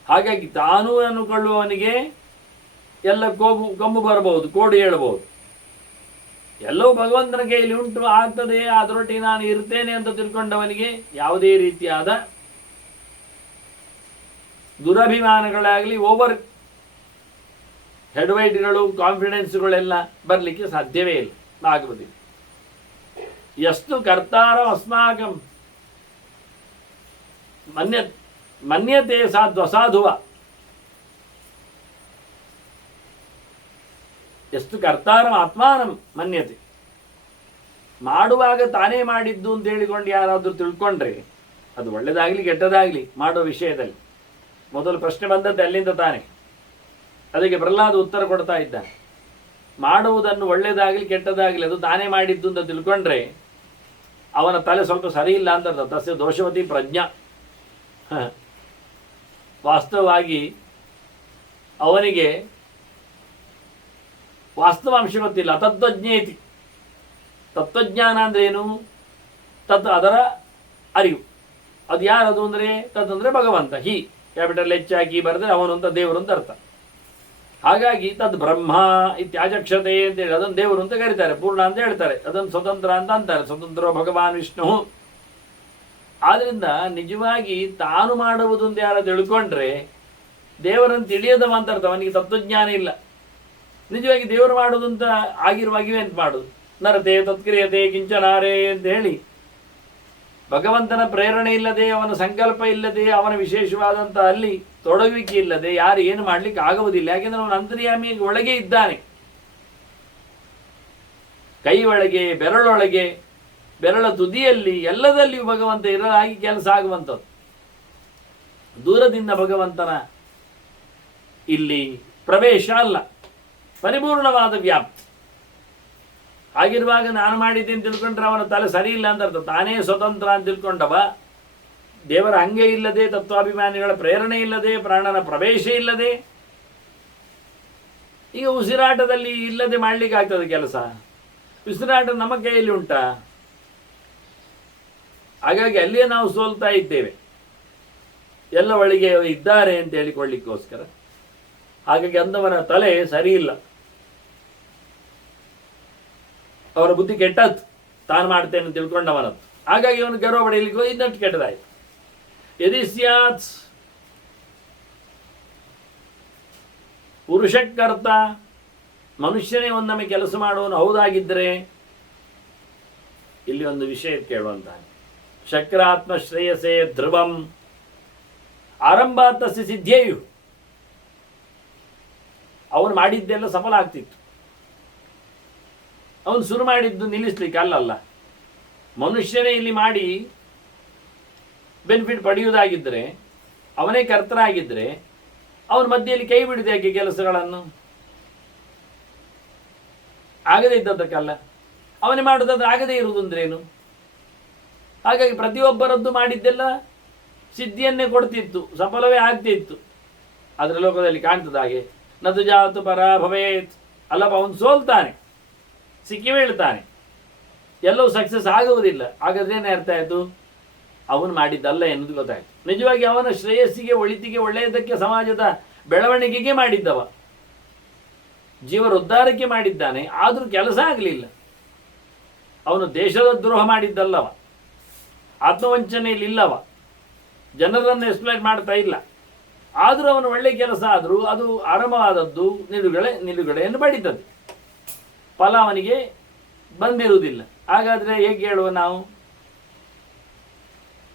ಹಾಗಾಗಿ ತಾನೂ ಅನ್ಕೊಳ್ಳುವವನಿಗೆ ಎಲ್ಲ ಕೊಂಬು ಬರಬಹುದು, ಕೋಡು ಹೇಳಬಹುದು. ಎಲ್ಲವೂ ಭಗವಂತನ ಕೈಯಲ್ಲಿ ಉಂಟು, ಆಗ್ತದೆ, ಅದರೊಟ್ಟಿಗೆ ನಾನು ಇರ್ತೇನೆ ಅಂತ ತಿಳ್ಕೊಂಡವನಿಗೆ ಯಾವುದೇ ರೀತಿಯಾದ ದುರಭಿಮಾನಗಳಾಗಲಿ, ಓವರ್ ಹೆಡ್ವೈಟ್ಗಳು, ಕಾನ್ಫಿಡೆನ್ಸ್ಗಳೆಲ್ಲ ಬರಲಿಕ್ಕೆ ಸಾಧ್ಯವೇ ಇಲ್ಲ, ಆಗುವುದಿಲ್ಲ. ಎಷ್ಟು ಕರ್ತಾರ ಅಸ್ಮಾಕಂ ಮನ್ಯತೆ ಸಾಧುವ, ಎಷ್ಟು ಕರ್ತಾರ ಆತ್ಮಾನಂ ಮನ್ಯತೆ. ಮಾಡುವಾಗ ತಾನೇ ಮಾಡಿದ್ದು ಅಂತ ಹೇಳಿಕೊಂಡು ಯಾರಾದರೂ ತಿಳ್ಕೊಂಡ್ರೆ ಅದು ಒಳ್ಳೆಯದಾಗಲಿ ಕೆಟ್ಟದಾಗಲಿ ಮಾಡೋ ವಿಷಯದಲ್ಲಿ ಮೊದಲು ಪ್ರಶ್ನೆ ಬಂದದ್ದು ಅಲ್ಲಿಂದ ತಾನೆ. ಅದಕ್ಕೆ ಪ್ರಹ್ಲಾದ ಉತ್ತರ ಕೊಡ್ತಾ ಇದ್ದಾನೆ. ಮಾಡುವುದನ್ನು ಒಳ್ಳೆಯದಾಗಲಿ ಕೆಟ್ಟದಾಗಲಿ ಅದು ತಾನೇ ಮಾಡಿದ್ದು ಅಂತ ತಿಳ್ಕೊಂಡ್ರೆ ಅವನ ತಲೆ ಸ್ವಲ್ಪ ಸರಿ ಇಲ್ಲ ಅಂತ ಅರ್ಥ. ತಸ್ಯ ದೋಷವತಿ ಪ್ರಜ್ಞಾ. ವಾಸ್ತವವಾಗಿ ಅವನಿಗೆ ವಾಸ್ತವಾಂಶ ಗೊತ್ತಿಲ್ಲ. ತತ್ವಜ್ಞೇತಿ. ತತ್ವಜ್ಞಾನ ಅಂದ್ರೆ ಏನು? ತತ್ ಅದರ ಅರಿವು. ಅದು ಯಾರದು ಅಂದರೆ ತತ್ ಅಂದರೆ ಭಗವಂತ. ಹಿ ಕ್ಯಾಪಿಟಲ್ ಎಚ್ ಹಾಕಿ ಬರೆದ್ರೆ ಅವನು ಅಂತ ದೇವರು ಅಂತ ಅರ್ಥ. ಹಾಗಾಗಿ ತದ್ ಬ್ರಹ್ಮ ಇತ್ಯಾಚಕ್ಷತೆ ಅಂತೇಳಿ ಅದನ್ನು ದೇವರು ಅಂತ ಕರೀತಾರೆ, ಪೂರ್ಣ ಅಂತ ಹೇಳ್ತಾರೆ, ಅದನ್ನು ಸ್ವತಂತ್ರ ಅಂತ ಅಂತಾರೆ. ಸ್ವತಂತ್ರ ಭಗವಾನ್ ವಿಷ್ಣು. ಆದ್ರಿಂದ ನಿಜವಾಗಿ ತಾನು ಮಾಡುವುದು ಅಂತ ಯಾರು ತಿಳ್ಕೊಂಡ್ರೆ ದೇವರನ್ನು ತಿಳಿಯದವ ಅಂತ ಅರ್ಥ. ಅವನಿಗೆ ತತ್ವಜ್ಞಾನ ಇಲ್ಲ. ನಿಜವಾಗಿ ದೇವರು ಮಾಡುವುದು ಅಂತ ಆಗಿರುವಾಗಿವೆ ಅಂತ ಮಾಡುದು. ನರತೆ ತತ್ಕ್ರಿಯತೆ ಕಿಂಚನಾರೇ ಅಂತ ಹೇಳಿ ಭಗವಂತನ ಪ್ರೇರಣೆ ಇಲ್ಲದೆ, ಅವನ ಸಂಕಲ್ಪ ಇಲ್ಲದೆ, ಅವನ ವಿಶೇಷವಾದಂಥ ಅಲ್ಲಿ ತೊಡಗುವಿಕೆ ಇಲ್ಲದೆ ಯಾರು ಏನು ಮಾಡ್ಲಿಕ್ಕೆ ಆಗುವುದಿಲ್ಲ. ಯಾಕೆಂದ್ರೆ ಅವನ ಅಂತರ್ಯಾಮಿ ಒಳಗೆ ಇದ್ದಾನೆ. ಕೈ ಒಳಗೆ, ಬೆರಳೊಳಗೆ, ಬೆರಳ ತುದಿಯಲ್ಲಿ, ಎಲ್ಲದಲ್ಲಿಯೂ ಭಗವಂತ ಇರಲಾಗಿ ಕೆಲಸ ಆಗುವಂಥದ್ದು. ದೂರದಿಂದ ಭಗವಂತನ ಇಲ್ಲಿ ಪ್ರವೇಶ ಅಲ್ಲ, ಪರಿಪೂರ್ಣವಾದ ವ್ಯಾಪ್ತಿ. ಆಗಿರುವಾಗ ನಾನು ಮಾಡಿದ್ದೇನೆ ತಿಳ್ಕೊಂಡ್ರೆ ಅವನ ತಲೆ ಸರಿ ಇಲ್ಲ ಅಂತ ಅರ್ಥ. ತಾನೇ ಸ್ವತಂತ್ರ ಅಂತ ತಿಳ್ಕೊಂಡವ ದೇವರ ಅಂಗೆ ಇಲ್ಲದೆ, ತತ್ವಾಭಿಮಾನಿಗಳ ಪ್ರೇರಣೆ ಇಲ್ಲದೆ, ಪ್ರಾಣನ ಪ್ರವೇಶ ಇಲ್ಲದೆ, ಈಗ ಉಸಿರಾಟದಲ್ಲಿ ಇಲ್ಲದೆ ಮಾಡ್ಲಿಕ್ಕೆ ಆಗ್ತದೆ ಕೆಲಸ. ಉಸಿರಾಟ ನಮ್ಮ ಕೈಯಲ್ಲಿ ಉಂಟಾ? ಹಾಗಾಗಿ ಅಲ್ಲಿಯೇ ನಾವು ಸೋಲ್ತಾ ಇದ್ದೇವೆ, ಎಲ್ಲ ಒಳಗೆ ಇದ್ದಾರೆ ಅಂತ ಹೇಳಿಕೊಳ್ಳಿಕ್ಕೋಸ್ಕರ. ಹಾಗಾಗಿ ಅಂದವನ ತಲೆ ಸರಿ ಇಲ್ಲ, ಅವರ ಬುದ್ಧಿ ಕೆಟ್ಟದ್ದು, ತಾನು ಮಾಡ್ತೇನೆ ಅಂತ ತಿಳ್ಕೊಂಡವನದ್ದು. ಹಾಗಾಗಿ ಅವನು ಗರ್ವ ಪಡೆಯಲಿಕ್ಕೆ ಇನ್ನಷ್ಟು ಕೆಟ್ಟದಾಯ್ತು. ಯದಿ ಸ್ಯಾತ್ ಪುರುಷಕರ್ತ, ಮನುಷ್ಯನೇ ಒಂದೊಮ್ಮೆ ಕೆಲಸ ಮಾಡುವನು ಹೌದಾಗಿದ್ದರೆ ಇಲ್ಲಿ ಒಂದು ವಿಷಯ ಕೇಳುವಂತ. ಶಕ್ರಾತ್ಮ ಶ್ರೇಯಸೇ ಧ್ರುವಂ ಆರಂಭಾತಸ್ಯ ಸಿದ್ಧೇಯು. ಅವನು ಮಾಡಿದ್ದೆಲ್ಲ ಸಫಲ ಆಗ್ತಿತ್ತು. ಅವನು ಶುರು ಮಾಡಿದ್ದು ನಿಲ್ಲಿಸ್ಲಿಕ್ಕೆ ಅಲ್ಲಲ್ಲ. ಮನುಷ್ಯನೇ ಇಲ್ಲಿ ಮಾಡಿ ಬೆನಿಫಿಟ್ ಪಡೆಯುವುದಾಗಿದ್ದರೆ, ಅವನೇ ಕರ್ತನಾಗಿದ್ದರೆ ಅವನ ಮಧ್ಯೆಯಲ್ಲಿ ಕೈ ಬಿಡಿದೆ ಯಾಕೆ ಕೆಲಸಗಳನ್ನು? ಆಗದೇ ಇದ್ದದ್ದಕ್ಕಲ್ಲ, ಅವನೇ ಮಾಡುವುದಾದ್ರೆ ಆಗದೇ ಇರುವುದು ಅಂದ್ರೇನು? ಹಾಗಾಗಿ ಪ್ರತಿಯೊಬ್ಬರದ್ದು ಮಾಡಿದ್ದೆಲ್ಲ ಸಿದ್ಧಿಯನ್ನೇ ಕೊಡ್ತಿತ್ತು, ಸಫಲವೇ ಆಗ್ತಿತ್ತು. ಅದರ ಲೋಕದಲ್ಲಿ ಕಾಣ್ತದ ಹಾಗೆ. ನದು ಜಾತು ಪರಾಭವೇತ್. ಅಲ್ಲಪ್ಪ, ಅವನು ಸೋಲ್ತಾನೆ, ಸಿಕ್ಕಿ ಬೀಳ್ತಾನೆ, ಎಲ್ಲವೂ ಸಕ್ಸಸ್ ಆಗುವುದಿಲ್ಲ. ಹಾಗಾದ್ರೆ ಏನೇ ಅರ್ಥ ಆಯಿತು? ಅವನು ಮಾಡಿದ್ದಲ್ಲ ಎನ್ನುವುದು ಗೊತ್ತಾಯ್ತು. ನಿಜವಾಗಿ ಅವನ ಶ್ರೇಯಸ್ಸಿಗೆ, ಒಳಿತಿಗೆ, ಒಳ್ಳೆಯದಕ್ಕೆ, ಸಮಾಜದ ಬೆಳವಣಿಗೆಗೆ ಮಾಡಿದ್ದವ, ಜೀವರ ಉದ್ಧಾರಕ್ಕೆ ಮಾಡಿದ್ದಾನೆ. ಆದರೂ ಕೆಲಸ ಆಗಲಿಲ್ಲ. ಅವನು ದೇಶದ ದ್ರೋಹ ಮಾಡಿದ್ದಲ್ಲವ, ಆತ್ಮವಂಚನೆಯಲ್ಲಿ ಇಲ್ಲವ, ಜನರನ್ನು ಎಕ್ಸ್ಪ್ಲೈಟ್ ಮಾಡ್ತಾ ಇಲ್ಲ. ಆದರೂ ಅವನು ಒಳ್ಳೆ ಕೆಲಸ ಆದರೂ ಅದು ಆರಂಭವಾದದ್ದು ನಿಲುಗಡೆಯನ್ನು ಪಡಿತದೆ, ಫಲ ಅವನಿಗೆ ಬಂದಿರುವುದಿಲ್ಲ. ಹಾಗಾದರೆ ಹೇಗೆ ಹೇಳುವ ನಾವು?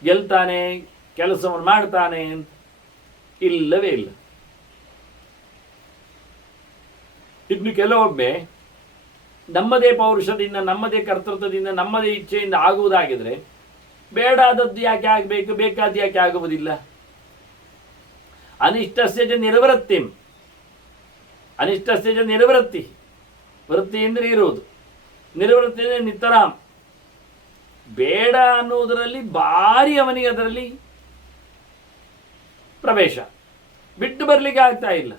ಗೆಲ್ತಾನೆ, ಕೆಲಸವನ್ನು ಮಾಡ್ತಾನೆ ಅಂತ ಇಲ್ಲವೇ ಇಲ್ಲ. ಇನ್ನು ಕೆಲವೊಮ್ಮೆ ನಮ್ಮದೇ ಪೌರುಷದಿಂದ, ನಮ್ಮದೇ ಕರ್ತೃತ್ವದಿಂದ, ನಮ್ಮದೇ ಇಚ್ಛೆಯಿಂದ ಆಗುವುದಾಗಿದ್ರೆ ಬೇಡಾದದ್ದು ಯಾಕೆ ಆಗಬೇಕು, ಬೇಕಾದ್ದು ಯಾಕೆ ಆಗುವುದಿಲ್ಲ? ಅನಿಷ್ಟಸ್ಯ ಚ ನಿರ್ವೃತ್ತಿಂ, ಅನಿಷ್ಟಸ್ಯ ಚ ನಿರ್ವೃತ್ತಿ, ವೃತ್ತಿ ಅಂದರೆ ಇರುವುದು, ನಿರ್ವೃತ್ತಿ ಅಂದರೆ ನಿತರಾಂ. ಬೇಡ ಅನ್ನುವುದರಲ್ಲಿ ಭಾರಿ ಅವನಿಗೆ ಅದರಲ್ಲಿ ಪ್ರವೇಶ, ಬಿಟ್ಟು ಬರಲಿಕ್ಕೆ ಆಗ್ತಾ ಇಲ್ಲ.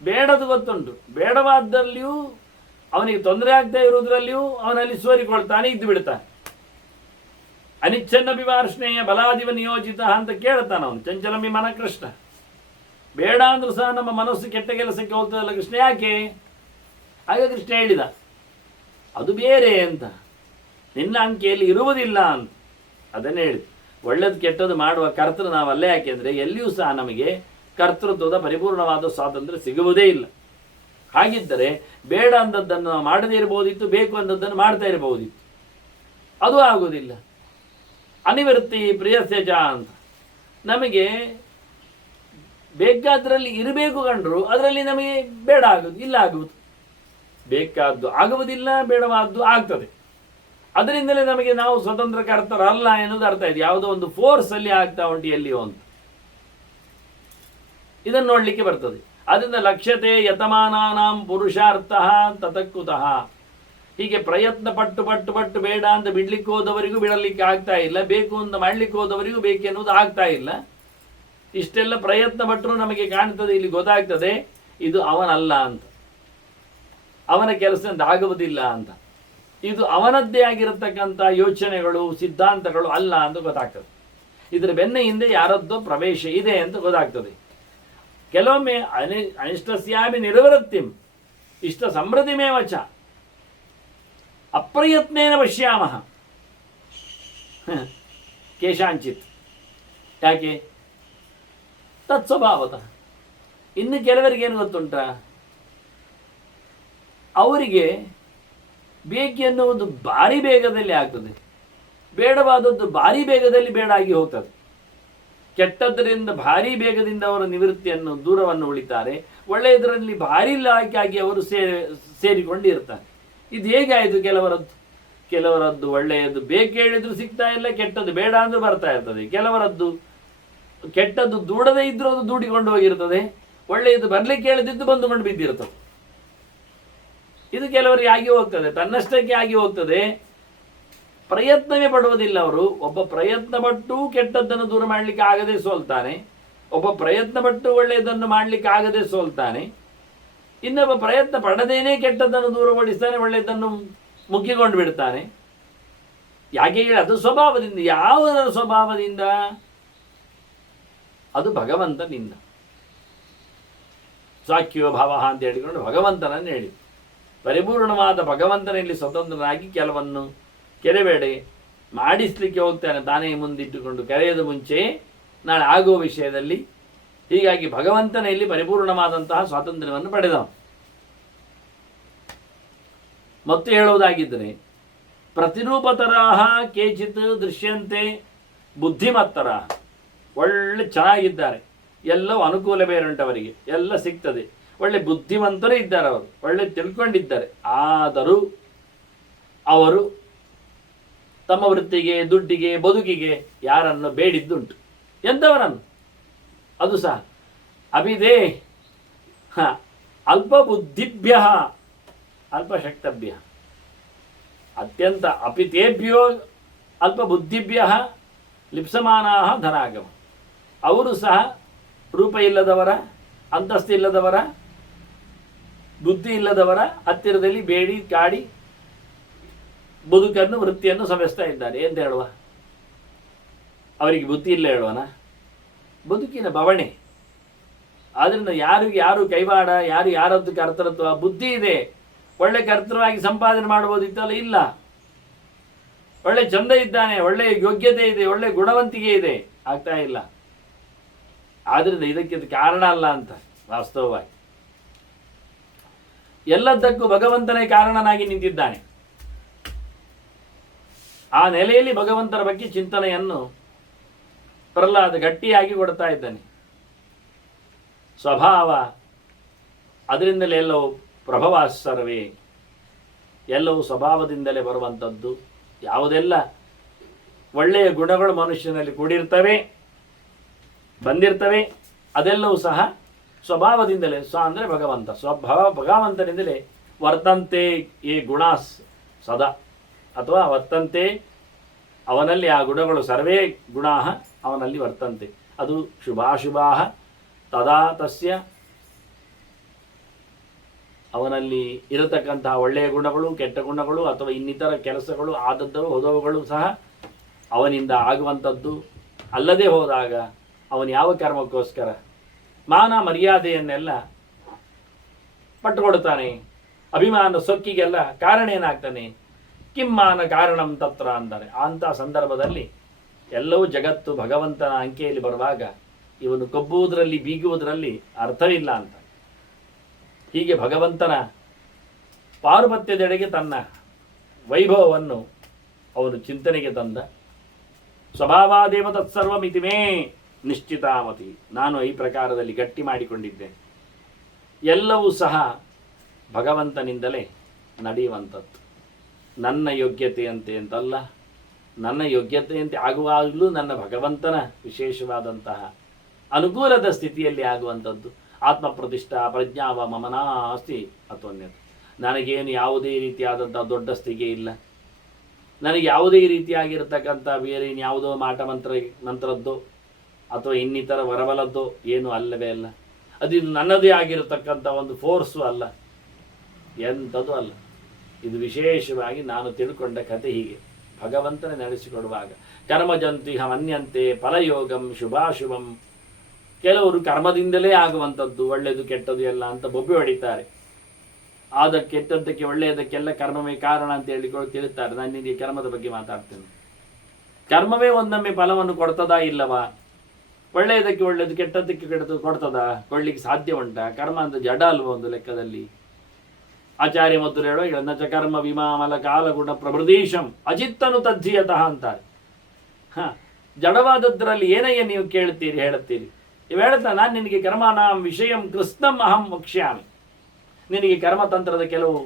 ಬೇಡದು ಗೊತ್ತುಂಟು, ಬೇಡವಾದ್ದಲ್ಲಿಯೂ ಅವನಿಗೆ ತೊಂದರೆ ಆಗ್ತಾ ಇರುವುದರಲ್ಲಿಯೂ ಅವನಲ್ಲಿ ಸೋರಿಕೊಳ್ತಾನೆ, ಇದ್ದು ಬಿಡ್ತಾನೆ. ಅನಿಚ್ಛನ್ನ ವಿವಾರ್ಷ್ಣೆಯ ಬಲಾದಿವ ನಿಯೋಜಿತ ಅಂತ ಕೇಳ್ತಾನೆ ಅವನು. ಚಂಚಲಮಿ ಮನ ಕೃಷ್ಣ. ಬೇಡ ಅಂದ್ರೂ ಸಹ ನಮ್ಮ ಮನಸ್ಸು ಕೆಟ್ಟ ಕೆಲಸಕ್ಕೆ ಹೋಗ್ತದಲ್ಲ ಕೃಷ್ಣ, ಯಾಕೆ? ಆಗ ಕೃಷ್ಣ ಹೇಳಿದ, ಅದು ಬೇರೆ ಅಂತ, ನಿನ್ನ ಅಂಕೆಯಲ್ಲಿ ಇರುವುದಿಲ್ಲ ಅಂತ. ಅದನ್ನೇ ಹೇಳಿದ, ಒಳ್ಳೇದು ಕೆಟ್ಟದ್ದು ಮಾಡುವ ಕರ್ತೃ ನಾವಲ್ಲೇ. ಯಾಕೆಂದರೆ ಎಲ್ಲಿಯೂ ಸಹ ನಮಗೆ ಕರ್ತೃತ್ವದ ಪರಿಪೂರ್ಣವಾದ ಸ್ವಾತಂತ್ರ್ಯ ಸಿಗುವುದೇ ಇಲ್ಲ. ಹಾಗಿದ್ದರೆ ಬೇಡ ಅಂದದ್ದನ್ನು ನಾವು ಮಾಡದೇ ಇರಬಹುದಿತ್ತು, ಬೇಕು ಅಂದದ್ದನ್ನು ಮಾಡ್ತಾ ಇರಬಹುದಿತ್ತು. ಅದು ಆಗುವುದಿಲ್ಲ. ಅನಿವೃತ್ತಿ ಪ್ರಿಯಸ್ಯಜ ಅಂತ, ನಮಗೆ ಬೇಕಾದ್ರಲ್ಲಿ ಇರಬೇಕು ಕಂಡ್ರು ಅದರಲ್ಲಿ ನಮಗೆ ಬೇಡ ಆಗುವುದು ಇಲ್ಲ, ಆಗುವುದು ಬೇಕಾದ್ದು ಆಗುವುದಿಲ್ಲ, ಬೇಡವಾದ್ದು ಆಗ್ತದೆ. ಅದರಿಂದಲೇ ನಮಗೆ ನಾವು ಸ್ವತಂತ್ರ ಕರ್ತರಲ್ಲ ಎನ್ನುವುದು ಅರ್ಥ ಇದೆ. ಯಾವುದೋ ಒಂದು ಫೋರ್ಸ್ ಅಲ್ಲಿ ಆಗ್ತಾ ಉಂಟು ಎಲ್ಲಿಯೋ ಅಂತ, ಇದನ್ನು ನೋಡಲಿಕ್ಕೆ ಬರ್ತದೆ. ಅದರಿಂದ ಲಕ್ಷ್ಯತೆ ಯತಮಾನಾನಾಂ ಪುರುಷಾರ್ಥ ತತಕ್ಕುತಃ. ಹೀಗೆ ಪ್ರಯತ್ನ ಪಟ್ಟು ಪಟ್ಟು ಪಟ್ಟು ಬೇಡ ಅಂತ ಬಿಡ್ಲಿಕ್ಕೆ ಹೋದವರಿಗೂ ಬಿಡಲಿಕ್ಕೆ ಆಗ್ತಾ ಇಲ್ಲ, ಬೇಕು ಅಂತ ಮಾಡ್ಲಿಕ್ಕೆ ಹೋದವರಿಗೂ ಬೇಕೆನ್ನುವುದು ಆಗ್ತಾ ಇಲ್ಲ. ಇಷ್ಟೆಲ್ಲ ಪ್ರಯತ್ನ ಪಟ್ಟರು ನಮಗೆ ಕಾಣ್ತದೆ, ಇಲ್ಲಿ ಗೊತ್ತಾಗ್ತದೆ ಇದು ಅವನಲ್ಲ ಅಂತ, ಅವನ ಕೆಲಸ ಆಗುವುದಿಲ್ಲ ಅಂತ, ಇದು ಅವನದ್ದೇ ಆಗಿರತಕ್ಕಂಥ ಯೋಚನೆಗಳು ಸಿದ್ಧಾಂತಗಳು ಅಲ್ಲ ಅಂತ ಗೊತ್ತಾಗ್ತದೆ. ಇದರ ಬೆನ್ನ ಹಿಂದೆ ಯಾರದ್ದೋ ಪ್ರವೇಶ ಇದೆ ಅಂತ ಗೊತ್ತಾಗ್ತದೆ. ಕೆಲವೊಮ್ಮೆ ಅನಿಷ್ಟಸ್ಯಾಮಿ ನಿರ್ವೃತ್ತಿಂ ಇಷ್ಟ ಸಮೃದ್ಧಿಮೇವ ಚ ಅಪ್ರಯತ್ನೇನ ಪಶ್ಯಾಮಃ ಕೇಶಾಂಚಿತ್. ಯಾಕೆ? ತತ್ಸ್ವಭಾವತಃ. ಇನ್ನು ಕೆಲವರಿಗೇನು ಗೊತ್ತುಂಟ, ಅವರಿಗೆ ಬೇಕೆನ್ನುವುದು ಭಾರಿ ಬೇಗದಲ್ಲಿ ಆಗ್ತದೆ, ಬೇಡವಾದದ್ದು ಭಾರಿ ಬೇಗದಲ್ಲಿ ಬೇಡ ಆಗಿ ಹೋಗ್ತದೆ. ಕೆಟ್ಟದ್ದರಿಂದ ಭಾರಿ ಬೇಗದಿಂದ ಅವರ ನಿವೃತ್ತಿಯನ್ನು ದೂರವನ್ನು ಉಳಿತಾರೆ, ಒಳ್ಳೆಯದರಲ್ಲಿ ಭಾರಿ ಲಾಯ್ಕಾಗಿ ಅವರು ಸೇರಿಕೊಂಡಿರ್ತಾರೆ. ಇದು ಹೇಗಾಯಿತು? ಕೆಲವರದ್ದು ಒಳ್ಳೆಯದು ಬೇಕು ಹೇಳಿದ್ರು ಸಿಗ್ತಾ ಇಲ್ಲ, ಕೆಟ್ಟದ್ದು ಬೇಡ ಅಂದ್ರೂ ಬರ್ತಾ ಇರ್ತದೆ. ಕೆಲವರದ್ದು ಕೆಟ್ಟದ್ದು ದೂಡದೇ ಇದ್ರೂ ಅದು ದೂಡಿಕೊಂಡು ಹೋಗಿರ್ತದೆ, ಒಳ್ಳೆಯದು ಬರ್ಲಿಕ್ಕೆ ಹೇಳಿದ್ದು ಬಂದುಕೊಂಡು ಬಿದ್ದಿರ್ತದೆ. ಇದು ಕೆಲವರಿಗೆ ಆಗಿ ಹೋಗ್ತದೆ, ತನ್ನಷ್ಟಕ್ಕೆ ಆಗಿ ಹೋಗ್ತದೆ, ಪ್ರಯತ್ನವೇ ಪಡುವುದಿಲ್ಲ ಅವರು. ಒಬ್ಬ ಪ್ರಯತ್ನ ಪಟ್ಟು ಕೆಟ್ಟದ್ದನ್ನು ದೂರ ಮಾಡಲಿಕ್ಕೆ ಆಗದೆ ಸೋಲ್ತಾನೆ, ಒಬ್ಬ ಪ್ರಯತ್ನ ಪಟ್ಟು ಒಳ್ಳೆಯದನ್ನು ಮಾಡಲಿಕ್ಕೆ ಆಗದೆ ಸೋಲ್ತಾನೆ, ಇನ್ನೊಬ್ಬ ಪ್ರಯತ್ನ ಪಡದೇನೆ ಕೆಟ್ಟದ್ದನ್ನು ದೂರಗೊಳಿಸ್ತಾನೆ, ಒಳ್ಳೆಯದನ್ನು ಮುಗ್ಗಿಕೊಂಡು ಬಿಡ್ತಾನೆ. ಯಾಕೆ ಹೇಳಿ? ಅದು ಸ್ವಭಾವದಿಂದ. ಯಾವುದರ ಸ್ವಭಾವದಿಂದ? ಅದು ಭಗವಂತನಿಂದ. ಸ್ವಾಕ್ಯೋ ಭಾವ ಅಂತ ಹೇಳಿಕೊಂಡು ಭಗವಂತನನ್ನು ಹೇಳಿ, ಪರಿಪೂರ್ಣವಾದ ಭಗವಂತನಲ್ಲಿ ಸ್ವತಂತ್ರನಾಗಿ ಕೆಲವೆಡೆ ಮಾಡಿಸ್ಲಿಕ್ಕೆ ಹೋಗ್ತಾನೆ, ತಾನೇ ಮುಂದಿಟ್ಟುಕೊಂಡು ಕರೆಯದ ಮುಂಚೆ ನಾಳೆ ಆಗುವ ವಿಷಯದಲ್ಲಿ. ಹೀಗಾಗಿ ಭಗವಂತನಲ್ಲಿ ಪರಿಪೂರ್ಣವಾದಂತಹ ಸ್ವಾತಂತ್ರ್ಯವನ್ನು ಪಡೆದವ. ಮತ್ತು ಹೇಳುವುದಾಗಿದ್ದರೆ, ಪ್ರತಿರೂಪತರಾಹ ಕೇಚಿತ್ ದೃಶ್ಯಂತೆ ಬುದ್ಧಿಮತ್ತರ. ಒಳ್ಳೆ ಚೆನ್ನಾಗಿದ್ದಾರೆ, ಎಲ್ಲವೂ ಅನುಕೂಲ ಬೇರುಂಟವರಿಗೆ, ಎಲ್ಲ ಸಿಗ್ತದೆ, ಒಳ್ಳೆ ಬುದ್ಧಿವಂತರೇ ಇದ್ದಾರೆ, ಅವರು ಒಳ್ಳೆ ತಿಳ್ಕೊಂಡಿದ್ದಾರೆ. ಆದರೂ ಅವರು ತಮ್ಮ ವೃತ್ತಿಗೆ, ದುಡ್ಡಿಗೆ, ಬದುಕಿಗೆ ಯಾರನ್ನು ಬೇಡಿದ್ದುಂಟು. ಎಂಥವರನ್ನು? ಅದು ಸಹ ಅಭಿದೇ ಅಲ್ಪ ಬುದ್ಧಿಭ್ಯ ಅಲ್ಪಶಕ್ತಭ್ಯ, ಅತ್ಯಂತ ಅಪಿತೇಭ್ಯೋ ಅಲ್ಪ ಬುದ್ಧಿಭ್ಯ ಲಿಪ್ಸಮಾನಾ ಧನಾಗಮ. ಅವರು ಸಹ ರೂಪ ಇಲ್ಲದವರ, ಅಂತಸ್ತು ಇಲ್ಲದವರ, ಬುದ್ಧಿ ಇಲ್ಲದವರ ಹತ್ತಿರದಲ್ಲಿ ಬೇಡಿ ಕಾಡಿ ಬದುಕನ್ನು, ವೃತ್ತಿಯನ್ನು ಸವೆಸ್ತಾ ಇದ್ದಾರೆ. ಎಂತ ಹೇಳುವ? ಅವರಿಗೆ ಬುದ್ಧಿ ಇಲ್ಲ ಹೇಳುವನ? ಬದುಕಿನ ಬವಣೆ. ಆದ್ದರಿಂದ ಯಾರು ಕೈವಾಡ, ಯಾರದ್ದು ಕರ್ತೃತ್ವ? ಬುದ್ಧಿ ಇದೆ, ಒಳ್ಳೆ ಕರ್ತೃವಾಗಿ ಸಂಪಾದನೆ ಮಾಡಬಹುದಿತ್ತಲ್ಲ, ಇಲ್ಲ. ಒಳ್ಳೆ ಚಂದ ಇದ್ದಾನೆ, ಒಳ್ಳೆ ಯೋಗ್ಯತೆ ಇದೆ, ಒಳ್ಳೆ ಗುಣವಂತಿಕೆ ಇದೆ, ಆಗ್ತಾ ಇಲ್ಲ. ಆದ್ರಿಂದ ಇದಕ್ಕೆ ಕಾರಣ ಅಲ್ಲ ಅಂತ ವಾಸ್ತವವಾಗಿ. ಎಲ್ಲದಕ್ಕೂ ಭಗವಂತನೇ ಕಾರಣನಾಗಿ ನಿಂತಿದ್ದಾನೆ. ಆ ನೆಲೆಯಲ್ಲಿ ಭಗವಂತನ ಬಗ್ಗೆ ಚಿಂತನೆಯನ್ನು ಪ್ರಹ್ಲಾದ ಗಟ್ಟಿಯಾಗಿ ಕೊಡ್ತಾ ಇದ್ದಾನೆ. ಸ್ವಭಾವ, ಅದರಿಂದಲೇ ಎಲ್ಲವೂ ಪ್ರಭವಾಸರ್ವೇ, ಎಲ್ಲವೂ ಸ್ವಭಾವದಿಂದಲೇ ಬರುವಂಥದ್ದು. ಯಾವುದೆಲ್ಲ ಒಳ್ಳೆಯ ಗುಣಗಳು ಮನುಷ್ಯನಲ್ಲಿ ಕೂಡಿರ್ತವೆ, ಬಂದಿರ್ತವೆ, ಅದೆಲ್ಲವೂ ಸಹ ಸ್ವಭಾವದಿಂದಲೇ. ಅಂದರೆ ಭಗವಂತ ಭಗವಂತನಿಂದಲೇ ವರ್ತಂತೆ ಈ ಗುಣಾಸ್ ಸದಾ, ಅಥವಾ ವರ್ತಂತೆ ಅವನಲ್ಲಿ ಆ ಗುಣಗಳು ಸರ್ವೇ ಗುಣಾ ಅವನಲ್ಲಿ ವರ್ತಂತೆ. ಅದು ಶುಭಾಶುಭಾ ತದಾ ತಸ್ಯ, ಅವನಲ್ಲಿ ಇರತಕ್ಕಂತಹ ಒಳ್ಳೆಯ ಗುಣಗಳು ಕೆಟ್ಟ ಗುಣಗಳು ಅಥವಾ ಇನ್ನಿತರ ಕೆಲಸಗಳು ಆದದ್ದು ಹೋದವುಗಳು ಸಹ ಅವನಿಂದ ಆಗುವಂಥದ್ದು. ಅಲ್ಲದೆ ಹೋದಾಗ ಅವನು ಯಾವ ಕರ್ಮಕ್ಕೋಸ್ಕರ ಮಾನ ಮರ್ಯಾದೆಯನ್ನೆಲ್ಲ ಪಟ್ಟುಕೊಡ್ತಾನೆ, ಅಭಿಮಾನ ಸೊಕ್ಕಿಗೆಲ್ಲ ಕಾರಣ ಏನಾಗ್ತಾನೆ, ಕಿಮ್ಮಾನ ಕಾರಣಂ ತತ್ರ ಅಂತಾರೆ. ಅಂಥ ಸಂದರ್ಭದಲ್ಲಿ ಎಲ್ಲವೂ ಜಗತ್ತು ಭಗವಂತನ ಅಂಕೆಯಲ್ಲಿ ಬರುವಾಗ ಇವನು ಕೊಬ್ಬುವುದರಲ್ಲಿ ಬೀಗುವುದರಲ್ಲಿ ಅರ್ಥವಿಲ್ಲ ಅಂತ. ಹೀಗೆ ಭಗವಂತನ ಪಾರುಪತ್ಯದೆಡೆಗೆ ತನ್ನ ವೈಭವವನ್ನು ಅವನು ಚಿಂತನೆಗೆ ತಂದ. ಸ್ವಭಾವಾದೇವ ತತ್ಸರ್ವಮಿತಿಮೇ ನಿಶ್ಚಿತಾಮತಿ, ನಾನು ಈ ಪ್ರಕಾರದಲ್ಲಿ ಗಟ್ಟಿ ಮಾಡಿಕೊಂಡಿದ್ದೆ. ಎಲ್ಲವೂ ಸಹ ಭಗವಂತನಿಂದಲೇ ನಡೆಯುವಂಥದ್ದು. ನನ್ನ ಯೋಗ್ಯತೆಯಂತೆ ಅಂತಲ್ಲ, ನನ್ನ ಯೋಗ್ಯತೆಯಂತೆ ಆಗುವಾಗಲೂ ನನ್ನ ಭಗವಂತನ ವಿಶೇಷವಾದಂತಹ ಅನುಕೂಲದ ಸ್ಥಿತಿಯಲ್ಲಿ ಆಗುವಂಥದ್ದು. ಆತ್ಮಪ್ರತಿಷ್ಠಾ ಪ್ರಜ್ಞಾವ ಮಮನಾ ಅಸ್ತಿ ಅಥೋನ್ಯತೆ. ನನಗೇನು ಯಾವುದೇ ರೀತಿಯಾದಂಥ ದೊಡ್ಡ ಸ್ಥಿಗೆ ಇಲ್ಲ, ನನಗೆ ಯಾವುದೇ ರೀತಿಯಾಗಿರ್ತಕ್ಕಂಥ ಬೇರೆ ಯಾವುದೋ ಮಾಟ ಮಂತ್ರದ್ದೋ ಅಥವಾ ಇನ್ನಿತರ ವರಬಲದ್ದೋ ಏನೂ ಅಲ್ಲವೇ ಅಲ್ಲ. ಅದು ನನ್ನದೇ ಆಗಿರತಕ್ಕಂಥ ಒಂದು ಫೋರ್ಸು ಅಲ್ಲ, ಎಂಥದ್ದು ಅಲ್ಲ. ಇದು ವಿಶೇಷವಾಗಿ ನಾನು ತಿಳ್ಕೊಂಡ ಕತೆ ಹೀಗೆ. ಭಗವಂತನೇ ನಡೆಸಿಕೊಡುವಾಗ ಕರ್ಮಜಂತಿಹ ಮನ್ಯಂತೆ ಫಲಯೋಗಂ ಶುಭಾಶುಭಂ. ಕೆಲವರು ಕರ್ಮದಿಂದಲೇ ಆಗುವಂಥದ್ದು ಒಳ್ಳೆಯದು ಕೆಟ್ಟದ್ದು ಎಲ್ಲ ಅಂತ ಬೊಬ್ಬೆ ಹೊಡಿತಾರೆ. ಆದ ಕೆಟ್ಟದ್ದಕ್ಕೆ ಒಳ್ಳೆಯದಕ್ಕೆಲ್ಲ ಕರ್ಮವೇ ಕಾರಣ ಅಂತ ಹೇಳಿಕೊಂಡು ತಿಳಿತಾರೆ. ನಾನು ನಿಮಗೆ ಕರ್ಮದ ಬಗ್ಗೆ ಮಾತಾಡ್ತೇನೆ. ಕರ್ಮವೇ ಒಂದೊಮ್ಮೆ ಫಲವನ್ನು ಕೊಡ್ತದಾ ಇಲ್ಲವಾ? ಒಳ್ಳೆಯದಕ್ಕೆ ಒಳ್ಳೆಯದು ಕೆಟ್ಟದ್ದಕ್ಕೆ ಕೆಟ್ಟದ್ದು ಕೊಡ್ತದಾ? ಕೊಡ್ಲಿಕ್ಕೆ ಸಾಧ್ಯ ಉಂಟಾ? ಕರ್ಮ ಅಂತ ಜಡ ಅಲ್ವ ಒಂದು ಲೆಕ್ಕದಲ್ಲಿ? ಆಚಾರ್ಯ ಮಧುರ ಹೇಳೋ ನಚ ಕರ್ಮ ವಿಮಾಮಲ ಕಾಲಗುಣ ಪ್ರಭೃದೀಶಂ ಅಜಿತ್ತನು ತದ್ಧಿಯತಃ ಅಂತಾರೆ. ಜಡವಾದದ್ರಲ್ಲಿ ಏನಯ್ಯ ನೀವು ಕೇಳ್ತೀರಿ ಹೇಳುತ್ತೀರಿ? ಇವು ಹೇಳ್ತಾ ನಾನು ನಿನಗೆ ಕರ್ಮನಾಂ ವಿಷಯಂ ಕೃಷ್ಣಂ ಅಹಂ ವಕ್ಷ್ಯಾಮಿ. ನಿನಗೆ ಕರ್ಮತಂತ್ರದ ಕೆಲವು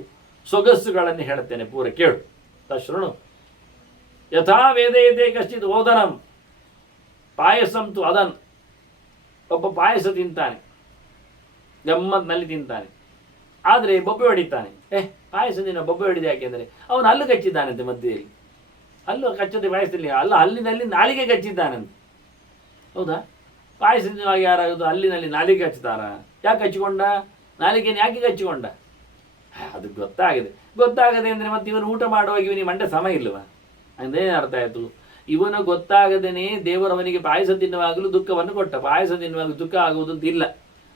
ಸೊಗಸುಗಳನ್ನು ಹೇಳ್ತೇನೆ, ಪೂರ ಕೇಳು. ತಶೃಣು ಯಥಾ ವೇದಯತೆ ಕಶ್ಚಿತ್ ಓದನಂ ಪಾಯಸಂ ತು ಅದನ್. ಒಬ್ಬ ಪಾಯಸ ತಿಂತಾನೆ, ಗಮ್ಮತ್ನಲ್ಲಿ ತಿಂತಾನೆ, ಆದರೆ ಬೊಬ್ಬೆ ಹೊಡಿತಾನೆ. ಪಾಯಸ ದಿನ ಬೊಬ್ಬೆ ಹೊಡಿದೆ ಯಾಕೆಂದರೆ ಅವನು ಹಲ್ಲು ಕಚ್ಚಿದ್ದಾನಂತೆ ಮಧ್ಯೆಯಲ್ಲಿ. ಹಲ್ಲು ಕಚ್ಚದೆ ಪಾಯಸದಲ್ಲಿ ಅಲ್ಲ, ಹಲ್ಲಿನಲ್ಲಿ ನಾಲಿಗೆ ಕಚ್ಚಿದ್ದಾನಂತೆ. ಹೌದಾ? ಪಾಯಸ ದಿನವಾಗಿ ಯಾರಾಗೋದು ಹಲ್ಲಿನಲ್ಲಿ ನಾಲಿಗೆ ಕಚ್ಚುತ್ತಾರ? ಯಾಕೆ ಹಚ್ಚಿಕೊಂಡ? ನಾಲಿಗೆನ ಯಾಕೆ ಕಚ್ಚಿಕೊಂಡ? ಅದು ಗೊತ್ತಾಗದೆ ಅಂದರೆ ಮತ್ತೆ ಇವನು ಊಟ ಮಾಡುವಾಗ ಇವನಿಗೆ ಮಂಡೆ ಸಮ ಇಲ್ಲವಾ? ಅಂದೇನು ಅರ್ಥ ಆಯಿತು? ಇವನು ಗೊತ್ತಾಗದೇನೆ ದೇವರವನಿಗೆ ಪಾಯಸ ತಿನ್ನುವಾಗಲೂ ದುಃಖವನ್ನು ಕೊಟ್ಟ. ಪಾಯಸ ತಿನ್ನುವಾಗ ದುಃಖ ಆಗುವುದಂತ ಇಲ್ಲ.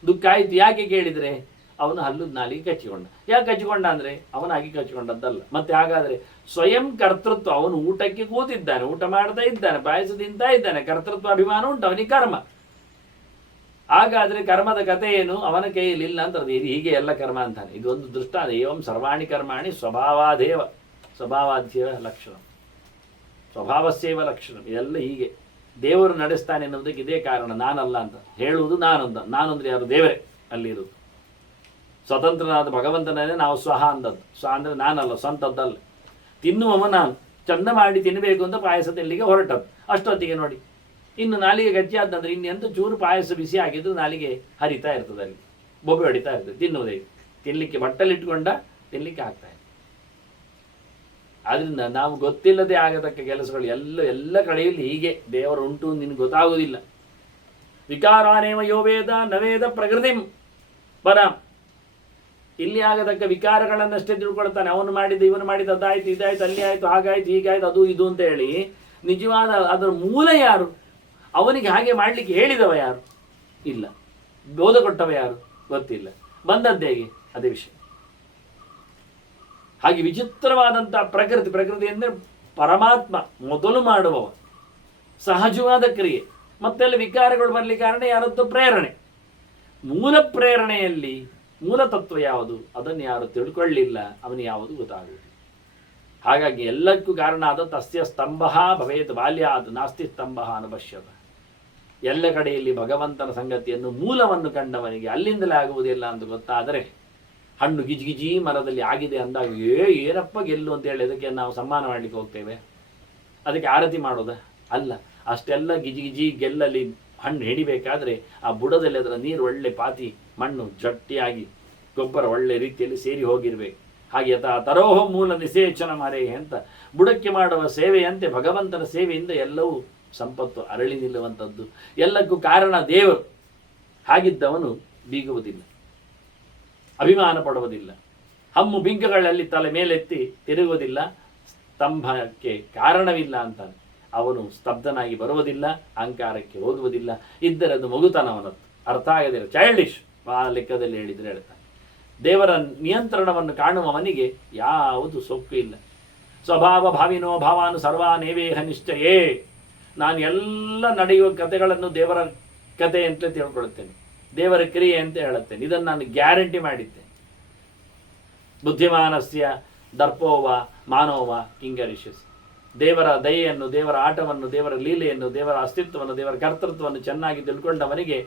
ದುಃಖ ಆಯಿತು ಯಾಕೆ ಕೇಳಿದರೆ ಅವನು ಹಲ್ಲು ನಾಲಿಗೆ ಕಚ್ಚಿಕೊಂಡ. ಯಾಕೆ ಕಚ್ಚಿಕೊಂಡ ಅಂದರೆ ಅವನಾಗಿ ಕಚ್ಚಿಕೊಂಡದ್ದಲ್ಲ. ಮತ್ತೆ ಹಾಗಾದರೆ ಸ್ವಯಂ ಕರ್ತೃತ್ವ, ಅವನು ಊಟಕ್ಕೆ ಕೂತಿದ್ದಾನೆ, ಊಟ ಮಾಡ್ತಾ ಇದ್ದಾನೆ, ಪಾಯಸ ತಿಂತಾ ಇದ್ದಾನೆ, ಕರ್ತೃತ್ವ ಅಭಿಮಾನ ಉಂಟು ಅವನಿಗೆ. ಕರ್ಮ. ಹಾಗಾದರೆ ಕರ್ಮದ ಕಥೆ ಏನು? ಅವನ ಕೈಯಲ್ಲಿ ಇಲ್ಲ ಅಂತ ಹೀಗೆ ಎಲ್ಲ ಕರ್ಮ ಅಂತಾನೆ. ಇದೊಂದು ದೃಷ್ಟಾಂತ. ಏವಂ ಸರ್ವಾಣಿ ಕರ್ಮಾಣಿ ಸ್ವಭಾವಾದೇವ ಸ್ವಭಾವಾಧ್ಯವ ಲಕ್ಷಣ ಸ್ವಭಾವಸ್ಯೇವ ಲಕ್ಷಣ. ಇದೆಲ್ಲ ಹೀಗೆ ದೇವರು ನಡೆಸ್ತಾನೆ ಅನ್ನೋದಕ್ಕೆ ಇದೇ ಕಾರಣ. ನಾನಲ್ಲ ಅಂತ ಹೇಳುವುದು ನಾನೊಂದ. ನಾನು ಅಂದರೆ ಯಾರು? ದೇವರೇ ಅಲ್ಲಿರುವುದು. ಸ್ವತಂತ್ರನಾದ ಭಗವಂತನೇ ನಾವು ಸ್ವಹ ಅಂದದ್ದು. ಸ್ವ ಅಂದರೆ ನಾನಲ್ಲ, ಸ್ವಂತದ್ದಲ್ಲ. ತಿನ್ನುವವ ನಾನು. ಚಂದ ಮಾಡಿ ತಿನ್ನಬೇಕು ಅಂತ ಪಾಯಸ ತಿನ್ನಲಿಕ್ಕೆ ಹೊರಟದ್ದು. ಅಷ್ಟೊತ್ತಿಗೆ ನೋಡಿ ಇನ್ನು ನಾಲಿಗೆ ಗಚ್ಚಿ ಆದಂದ್ರೆ ಇನ್ನೆಂತ ಚೂರು ಪಾಯಸ ಬಿಸಿ ಆಗಿದ್ರು ನಾಲಿಗೆ ಹರಿತಾ ಇರ್ತದೆ, ಅಲ್ಲಿ ಬೊಬ್ಬೆ ಹೊಡಿತಾ ಇರ್ತದೆ. ತಿನ್ನುವುದೇ ತಿನ್ನಲಿಕ್ಕೆ ಬಟ್ಟಲಿಟ್ಕೊಂಡ ತಿನ್ನಲಿಕ್ಕೆ ಆಗ್ತಾ ಇದೆ. ಆದ್ದರಿಂದ ನಾವು ಗೊತ್ತಿಲ್ಲದೆ ಆಗತಕ್ಕ ಕೆಲಸಗಳು ಎಲ್ಲ ಕಡೆಯಲ್ಲಿ ಹೀಗೆ ದೇವರು ಉಂಟು ನಿನಗೆ ಗೊತ್ತಾಗುವುದಿಲ್ಲ. ವಿಕಾರಾನೇವ ಯೋ ವೇದ ನವೇದ ಪ್ರಕೃತಿಂ ಪರಂ. ಇಲ್ಲಿ ಆಗತಕ್ಕ ವಿಕಾರಗಳನ್ನಷ್ಟೇ ತಿಳ್ಕೊಳ್ತಾನೆ. ಅವನು ಮಾಡಿದ, ಇವನು ಮಾಡಿದ, ಅದಾಯ್ತು ಇದಾಯ್ತು, ಅಲ್ಲಿ ಆಯ್ತು, ಹಾಗಾಯ್ತು, ಹೀಗಾಯ್ತು, ಅದು ಇದು ಅಂತ ಹೇಳಿ ನಿಜವಾದ ಅದರ ಮೂಲ ಯಾರು? ಅವನಿಗೆ ಹಾಗೆ ಮಾಡಲಿಕ್ಕೆ ಹೇಳಿದವ ಯಾರು? ಇಲ್ಲ. ಬೋಧ ಕೊಟ್ಟವ ಯಾರು? ಗೊತ್ತಿಲ್ಲ. ಬಂದದ್ದು ಹೇಗೆ? ಅದೇ ವಿಷಯ. ಹಾಗೆ ವಿಚಿತ್ರವಾದಂಥ ಪ್ರಕೃತಿ ಅಂದರೆ ಪರಮಾತ್ಮ ಮೊದಲು ಮಾಡುವವ, ಸಹಜವಾದ ಕ್ರಿಯೆ. ಮತ್ತೆಲ್ಲ ವಿಕಾರಗಳು ಬರಲಿಕ್ಕೆ ಕಾರಣ ಯಾರದ್ದು? ಪ್ರೇರಣೆ. ಮೂಲ ಪ್ರೇರಣೆಯಲ್ಲಿ ಮೂಲ ತತ್ವ ಯಾವುದು? ಅದನ್ನು ಯಾರು ತಿಳ್ಕೊಳ್ಳಿಲ್ಲ, ಅವನಿಗೆ ಯಾವುದು ಗೊತ್ತಾಗುವುದು. ಹಾಗಾಗಿ ಎಲ್ಲಕ್ಕೂ ಕಾರಣ ಆದ ತಸ್ಯ ಸ್ತಂಭ ಭವೇತ್ ಬಾಲ್ಯಾದ್ ನಾಸ್ತಿ ಸ್ತಂಭ ಅನುಪಶ್ಯತ. ಎಲ್ಲ ಕಡೆಯಲ್ಲಿ ಭಗವಂತನ ಸಂಗತಿಯನ್ನು ಮೂಲವನ್ನು ಕಂಡವನಿಗೆ ಅಲ್ಲಿಂದಲೇ ಆಗುವುದಿಲ್ಲ ಅಂತ ಗೊತ್ತಾದರೆ, ಹಣ್ಣು ಗಿಜಿಗಿಜಿ ಮರದಲ್ಲಿ ಆಗಿದೆ ಅಂದಾಗ ಏನಪ್ಪ ಗೆಲ್ಲು ಅಂತ ಹೇಳಿ ಅದಕ್ಕೆ ನಾವು ಸನ್ಮಾನ ಮಾಡಲಿಕ್ಕೆ ಹೋಗ್ತೇವೆ, ಅದಕ್ಕೆ ಆರತಿ ಮಾಡೋದ ಅಲ್ಲ. ಅಷ್ಟೆಲ್ಲ ಗಿಜಿಗಿಜಿ ಗೆಲ್ಲಲ್ಲಿ ಹಣ್ಣು ಹಿಡಿಬೇಕಾದ್ರೆ ಆ ಬುಡದಲ್ಲಿ ಅದರ ನೀರು ಒಳ್ಳೆ ಪಾತಿ ಮಣ್ಣು ಗಟ್ಟಿಯಾಗಿ ಗೊಬ್ಬರ ಒಳ್ಳೆ ರೀತಿಯಲ್ಲಿ ಸೇರಿ ಹೋಗಿರಬೇಕು. ಹಾಗೆ ತರೋಹ ಮೂಲ ನಿಷೇಚನ ಮಾರೇ ಅಂತ ಬುಡಕ್ಕೆ ಮಾಡುವ ಸೇವೆಯಂತೆ ಭಗವಂತನ ಸೇವೆಯಿಂದ ಎಲ್ಲವೂ ಸಂಪತ್ತು ಅರಳಿ ನಿಲ್ಲುವಂಥದ್ದು. ಎಲ್ಲಕ್ಕೂ ಕಾರಣ ದೇವರು. ಹಾಗಿದ್ದವನು ಬೀಗುವುದಿಲ್ಲ, ಅಭಿಮಾನ ಪಡುವುದಿಲ್ಲ, ಹಮ್ಮು ಬಿಂಕಗಳಲ್ಲಿ ತಲೆ ಮೇಲೆತ್ತಿ ತಿರುಗುವುದಿಲ್ಲ, ಸ್ತಂಭಕ್ಕೆ ಕಾರಣವಿಲ್ಲ ಅಂತಾನೆ. ಅವನು ಸ್ತಬ್ಧನಾಗಿ ಬರುವುದಿಲ್ಲ, ಅಹಂಕಾರಕ್ಕೆ ಹೋಗುವುದಿಲ್ಲ. ಇದ್ದರೆ ಅದು ಮಗುತನವನದ್ದು, ಅರ್ಥ ಆಗದಿಲ್ಲ, ಚೈಲ್ಡಿಶ್ ಆ ಲೆಕ್ಕದಲ್ಲಿ ಹೇಳಿದರೆ ಹೇಳ್ತಾನೆ. ದೇವರ ನಿಯಂತ್ರಣವನ್ನು ಕಾಣುವವನಿಗೆ ಯಾವುದು ಸೊಕ್ಕು ಇಲ್ಲ. ಸ್ವಭಾವ ಭಾವಿನೋ ಭಾವಾನು ಸರ್ವಾನೇವೇಹ ನಿಶ್ಚಯೇ. ನಾನು ಎಲ್ಲ ನಡೆಯುವ ಕಥೆಗಳನ್ನು ದೇವರ ಕಥೆ ಅಂತ ತಿಳ್ಕೊಳ್ತೇನೆ, ದೇವರ ಕ್ರಿಯೆ ಅಂತ ಹೇಳುತ್ತೇನೆ. ಇದನ್ನು ನಾನು ಗ್ಯಾರಂಟಿ ಮಾಡಿದ್ದೇನೆ. ಬುದ್ಧಿಮಾನಸ್ಯ ದರ್ಪೋವ ಮಾನೋವ ಕಿಂಗರಿಷಸ್. ದೇವರ ದಯೆಯನ್ನು, ದೇವರ ಆಟವನ್ನು, ದೇವರ ಲೀಲೆಯನ್ನು, ದೇವರ ಅಸ್ತಿತ್ವವನ್ನು, ದೇವರ ಕರ್ತೃತ್ವವನ್ನು ಚೆನ್ನಾಗಿ ತಿಳ್ಕೊಂಡವನಿಗೆ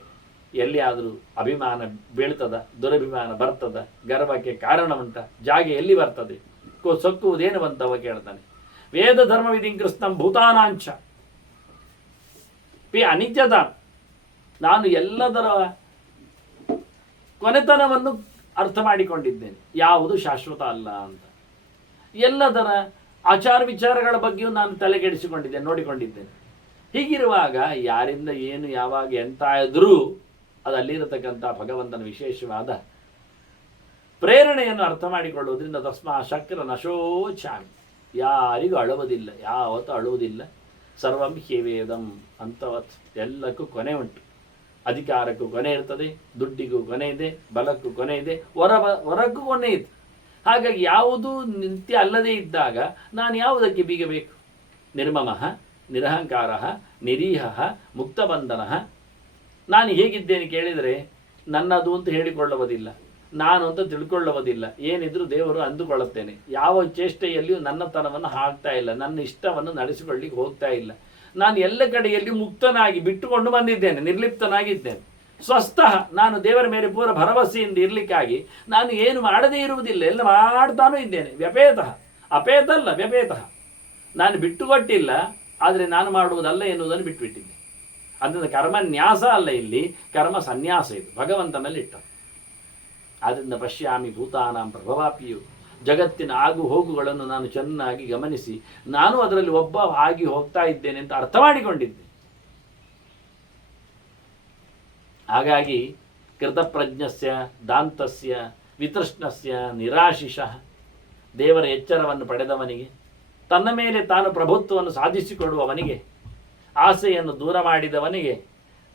ಎಲ್ಲಿಯಾದರೂ ಅಭಿಮಾನ ಬೀಳ್ತದ, ದುರಭಿಮಾನ ಬರ್ತದ, ಗರ್ವಕ್ಕೆ ಕಾರಣ ಉಂಟ, ಜಾಗೆ ಎಲ್ಲಿ ಬರ್ತದೆ, ಸೊಕ್ಕುವುದೇನು ಬಂತವ ಕೇಳ್ತಾನೆ. ವೇದ ಧರ್ಮವಿಧಿ ಕೃಷ್ಣಂ ಭೂತಾನಾಂಚ ಪಿ ಅನಿತ್ಯದ. ನಾನು ಎಲ್ಲದರ ಕೊನೆತನವನ್ನು ಅರ್ಥ ಮಾಡಿಕೊಂಡಿದ್ದೇನೆ, ಯಾವುದು ಶಾಶ್ವತ ಅಲ್ಲ ಅಂತ. ಎಲ್ಲದರ ಆಚಾರ ವಿಚಾರಗಳ ಬಗ್ಗೆಯೂ ನಾನು ತಲೆಗೆಡಿಸಿಕೊಂಡಿದ್ದೇನೆ, ನೋಡಿಕೊಂಡಿದ್ದೇನೆ. ಹೀಗಿರುವಾಗ ಯಾರಿಂದ ಏನು ಯಾವಾಗ ಎಂತ ಆದರೂ ಅದು ಅಲ್ಲಿರತಕ್ಕಂಥ ಭಗವಂತನ ವಿಶೇಷವಾದ ಪ್ರೇರಣೆಯನ್ನು ಅರ್ಥ ಮಾಡಿಕೊಳ್ಳುವುದರಿಂದ ತಸ್ಮಾ ಶಕ್ರ ನಶೋಚಾಮಿ. ಯಾರಿಗೂ ಅಳುವುದಿಲ್ಲ, ಯಾವತ್ತೂ ಅಳುವುದಿಲ್ಲ. ಸರ್ವಂ ಹ್ಯವೇದಂ ಅಂತವತ್. ಎಲ್ಲಕ್ಕೂ ಕೊನೆ ಉಂಟು. ಅಧಿಕಾರಕ್ಕೂ ಕೊನೆ ಇರ್ತದೆ, ದುಡ್ಡಿಗೂ ಕೊನೆ ಇದೆ, ಬಲಕ್ಕೂ ಕೊನೆ ಇದೆ, ಹೊರಕ್ಕೂ ಕೊನೆ ಇದೆ. ಹಾಗಾಗಿ ಯಾವುದೂ ನಿತ್ಯ ಅಲ್ಲದೇ ಇದ್ದಾಗ ನಾನು ಯಾವುದಕ್ಕೆ ಬೀಗಬೇಕು? ನಿರ್ಮಮಃ ನಿರಹಂಕಾರ ನಿರೀಹ ಮುಕ್ತಬಂಧನ. ನಾನು ಹೇಗಿದ್ದೇನೆ ಕೇಳಿದರೆ ನನ್ನದು ಅಂತ ಹೇಳಿಕೊಳ್ಳುವುದಿಲ್ಲ, ನಾನು ಅಂತ ತಿಳ್ಕೊಳ್ಳುವುದಿಲ್ಲ. ಏನಿದ್ರು ದೇವರು ಅಂದುಕೊಳ್ಳುತ್ತೇನೆ. ಯಾವ ಚೇಷ್ಟೆಯಲ್ಲಿಯೂ ನನ್ನತನವನ್ನು ಹಾಕ್ತಾ ಇಲ್ಲ, ನನ್ನ ಇಷ್ಟವನ್ನು ನಡೆಸಿಕೊಳ್ಳಿಕ್ಕೆ ಹೋಗ್ತಾ ಇಲ್ಲ. ನಾನು ಎಲ್ಲ ಕಡೆಯಲ್ಲಿ ಮುಕ್ತನಾಗಿ ಬಿಟ್ಟುಕೊಂಡು ಬಂದಿದ್ದೇನೆ, ನಿರ್ಲಿಪ್ತನಾಗಿದ್ದೇನೆ. ಸ್ವಸ್ಥ. ನಾನು ದೇವರ ಮೇಲೆ ಪೂರ ಭರವಸೆಯಿಂದ ಇರಲಿಕ್ಕಾಗಿ ನಾನು ಏನು ಮಾಡದೇ ಇರುವುದಿಲ್ಲ, ಎಲ್ಲ ಮಾಡ್ತಾನೂ ಇದ್ದೇನೆ. ವ್ಯಪೇತಃ, ಅಪೇತ ಅಲ್ಲ, ವ್ಯಪೇತಃ. ನಾನು ಬಿಟ್ಟುಕೊಟ್ಟಿಲ್ಲ, ಆದರೆ ನಾನು ಮಾಡುವುದಲ್ಲ ಎನ್ನುವುದನ್ನು ಬಿಟ್ಟುಬಿಟ್ಟಿದ್ದೆ. ಅದರಿಂದ ಕರ್ಮನ್ಯಾಸ ಅಲ್ಲ, ಇಲ್ಲಿ ಕರ್ಮ ಸನ್ಯಾಸ. ಇದು ಭಗವಂತನಲ್ಲಿ ಇಟ್ಟ. ಆದ್ದರಿಂದ ಪಶ್ಯಾಮಿ ಭೂತಾನಾಂ ಪ್ರಭವಾಪಿಯು. ಜಗತ್ತಿನ ಆಗು ಹೋಗುಗಳನ್ನು ನಾನು ಚೆನ್ನಾಗಿ ಗಮನಿಸಿ ನಾನು ಅದರಲ್ಲಿ ಒಬ್ಬ ಆಗಿ ಹೋಗ್ತಾ ಇದ್ದೇನೆ ಅಂತ ಅರ್ಥ ಮಾಡಿಕೊಂಡಿದ್ದೆ. ಹಾಗಾಗಿ ಕೃತಪ್ರಜ್ಞಸ್ಯ ದಾಂತಸ್ಯ ವಿತೃಷ್ಣಸ್ಯ ನಿರಾಶಿಷಃ. ದೇವರ ಎಚ್ಚರವನ್ನು ಪಡೆದವನಿಗೆ, ತನ್ನ ಮೇಲೆ ತಾನು ಪ್ರಭುತ್ವವನ್ನು ಸಾಧಿಸಿಕೊಡುವವನಿಗೆ, ಆಸೆಯನ್ನು ದೂರ ಮಾಡಿದವನಿಗೆ,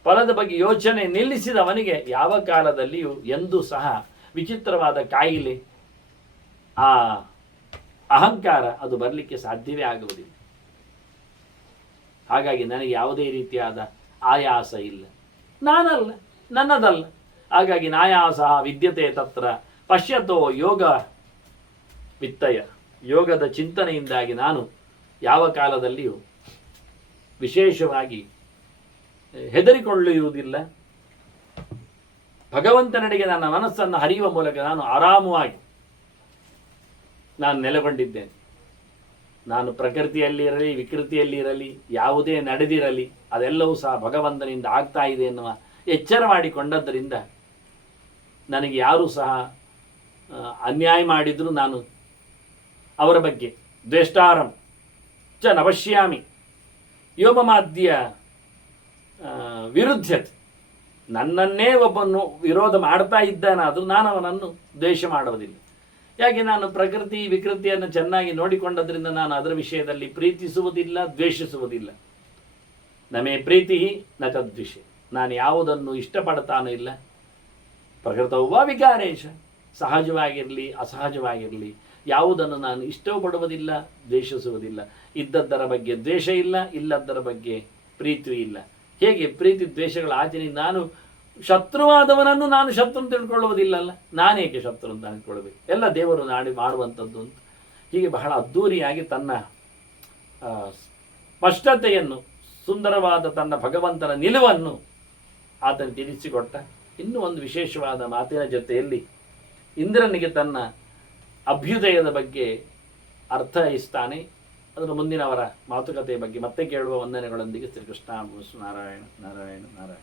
ಫಲದ ಬಗ್ಗೆ ಯೋಚನೆ ನಿಲ್ಲಿಸಿದವನಿಗೆ ಯಾವ ಕಾಲದಲ್ಲಿಯೂ ಎಂದೂ ಸಹ ವಿಚಿತ್ರವಾದ ಕಾಯಿಲೆ, ಆ ಅಹಂಕಾರ ಅದು ಬರಲಿಕ್ಕೆ ಸಾಧ್ಯವೇ ಆಗುವುದಿಲ್ಲ. ಹಾಗಾಗಿ ನನಗೆ ಯಾವುದೇ ರೀತಿಯಾದ ಆಯಾಸ ಇಲ್ಲ, ನಾನಲ್ಲ, ನನ್ನದಲ್ಲ. ಹಾಗಾಗಿ ನಾಯಾಸ ವಿದ್ಯತೆ ತತ್ರ ಪಶ್ಯತೋ ಯೋಗ ವಿತ್ತಯ. ಯೋಗದ ಚಿಂತನೆಯಿಂದಾಗಿ ನಾನು ಯಾವ ಕಾಲದಲ್ಲಿಯೂ ವಿಶೇಷವಾಗಿ ಹೆದರಿಕೊಳ್ಳುವುದಿಲ್ಲ. ಭಗವಂತನೆಡೆಗೆ ನನ್ನ ಮನಸ್ಸನ್ನು ಹರಿಯುವ ಮೂಲಕ ನಾನು ಆರಾಮವಾಗಿ ನಾನು ನೆಲೆಗೊಂಡಿದ್ದೇನೆ. ನಾನು ಪ್ರಕೃತಿಯಲ್ಲಿರಲಿ ವಿಕೃತಿಯಲ್ಲಿರಲಿ ಯಾವುದೇ ನಡೆದಿರಲಿ ಅದೆಲ್ಲವೂ ಸಹ ಭಗವಂತನಿಂದ ಆಗ್ತಾ ಇದೆ ಎನ್ನುವ ಎಚ್ಚರ ಮಾಡಿಕೊಂಡದ್ದರಿಂದ ನನಗೆ ಯಾರೂ ಸಹ ಅನ್ಯಾಯ ಮಾಡಿದರೂ ನಾನು ಅವರ ಬಗ್ಗೆ ದ್ವೇಷ್ಟಾರಂ ಚ ನವಶ್ಯಾಮಿ ಯೋಮಮಾದ್ಯ ವಿರುದ್ಧತೆ. ನನ್ನನ್ನೇ ಒಬ್ಬನು ವಿರೋಧ ಮಾಡ್ತಾ ಇದ್ದಾನಾದರೂ ನಾನು ಅವನನ್ನು ದ್ವೇಷ ಮಾಡುವುದಿಲ್ಲ. ಯಾಕೆ? ನಾನು ಪ್ರಕೃತಿ ವಿಕೃತಿಯನ್ನು ಚೆನ್ನಾಗಿ ನೋಡಿಕೊಂಡದ್ರಿಂದ ನಾನು ಅದರ ವಿಷಯದಲ್ಲಿ ಪ್ರೀತಿಸುವುದಿಲ್ಲ, ದ್ವೇಷಿಸುವುದಿಲ್ಲ. ನಮೇ ಪ್ರೀತಿ ನ ತದ್ವಿಷ. ನಾನು ಯಾವುದನ್ನು ಇಷ್ಟಪಡ್ತಾನೂ ಇಲ್ಲ. ಪ್ರಕೃತವ್ವ ವಿಕಾರೇಶ. ಸಹಜವಾಗಿರಲಿ ಅಸಹಜವಾಗಿರಲಿ ಯಾವುದನ್ನು ನಾನು ಇಷ್ಟಪಡುವುದಿಲ್ಲ, ದ್ವೇಷಿಸುವುದಿಲ್ಲ. ಇದ್ದದ್ದರ ಬಗ್ಗೆ ದ್ವೇಷ ಇಲ್ಲ, ಇಲ್ಲದ್ದರ ಬಗ್ಗೆ ಪ್ರೀತಿ ಇಲ್ಲ. ಹೇಗೆ ಪ್ರೀತಿ ದ್ವೇಷಗಳ ಆಚರಣೆ? ನಾನು ಶತ್ರುವಾದವನನ್ನು ನಾನು ಶತ್ರು ಅಂತ ತಿಳ್ಕೊಳ್ಳುವುದಿಲ್ಲಲ್ಲ, ನಾನೇಕೆ ಶತ್ರು ಅಂತ ಅಂದ್ಕೊಳ್ಬೇಕು? ಎಲ್ಲ ದೇವರು ನಾಡಿ ಮಾಡುವಂಥದ್ದು ಅಂತ. ಹೀಗೆ ಬಹಳ ಅದ್ಧೂರಿಯಾಗಿ ತನ್ನ ಸ್ಪಷ್ಟತೆಯನ್ನು, ಸುಂದರವಾದ ತನ್ನ ಭಗವಂತನ ನಿಲುವನ್ನು ಆತನ ತಿಳಿಸಿಕೊಟ್ಟ. ಇನ್ನೂ ಒಂದು ವಿಶೇಷವಾದ ಮಾತಿನ ಜೊತೆಯಲ್ಲಿ ಇಂದ್ರನಿಗೆ ತನ್ನ ಅಭ್ಯುದಯದ ಬಗ್ಗೆ ಅರ್ಥೈಸ್ತಾನೆ. ಅದರ ಮುಂದಿನ ಅವರ ಮಾತುಕತೆಯ ಬಗ್ಗೆ ಮತ್ತೆ ಕೇಳುವ ವಂದನೆಗಳೊಂದಿಗೆ ಶ್ರೀಕೃಷ್ಣ ನಾರಾಯಣ ನಾರಾಯಣ ನಾರಾಯಣ.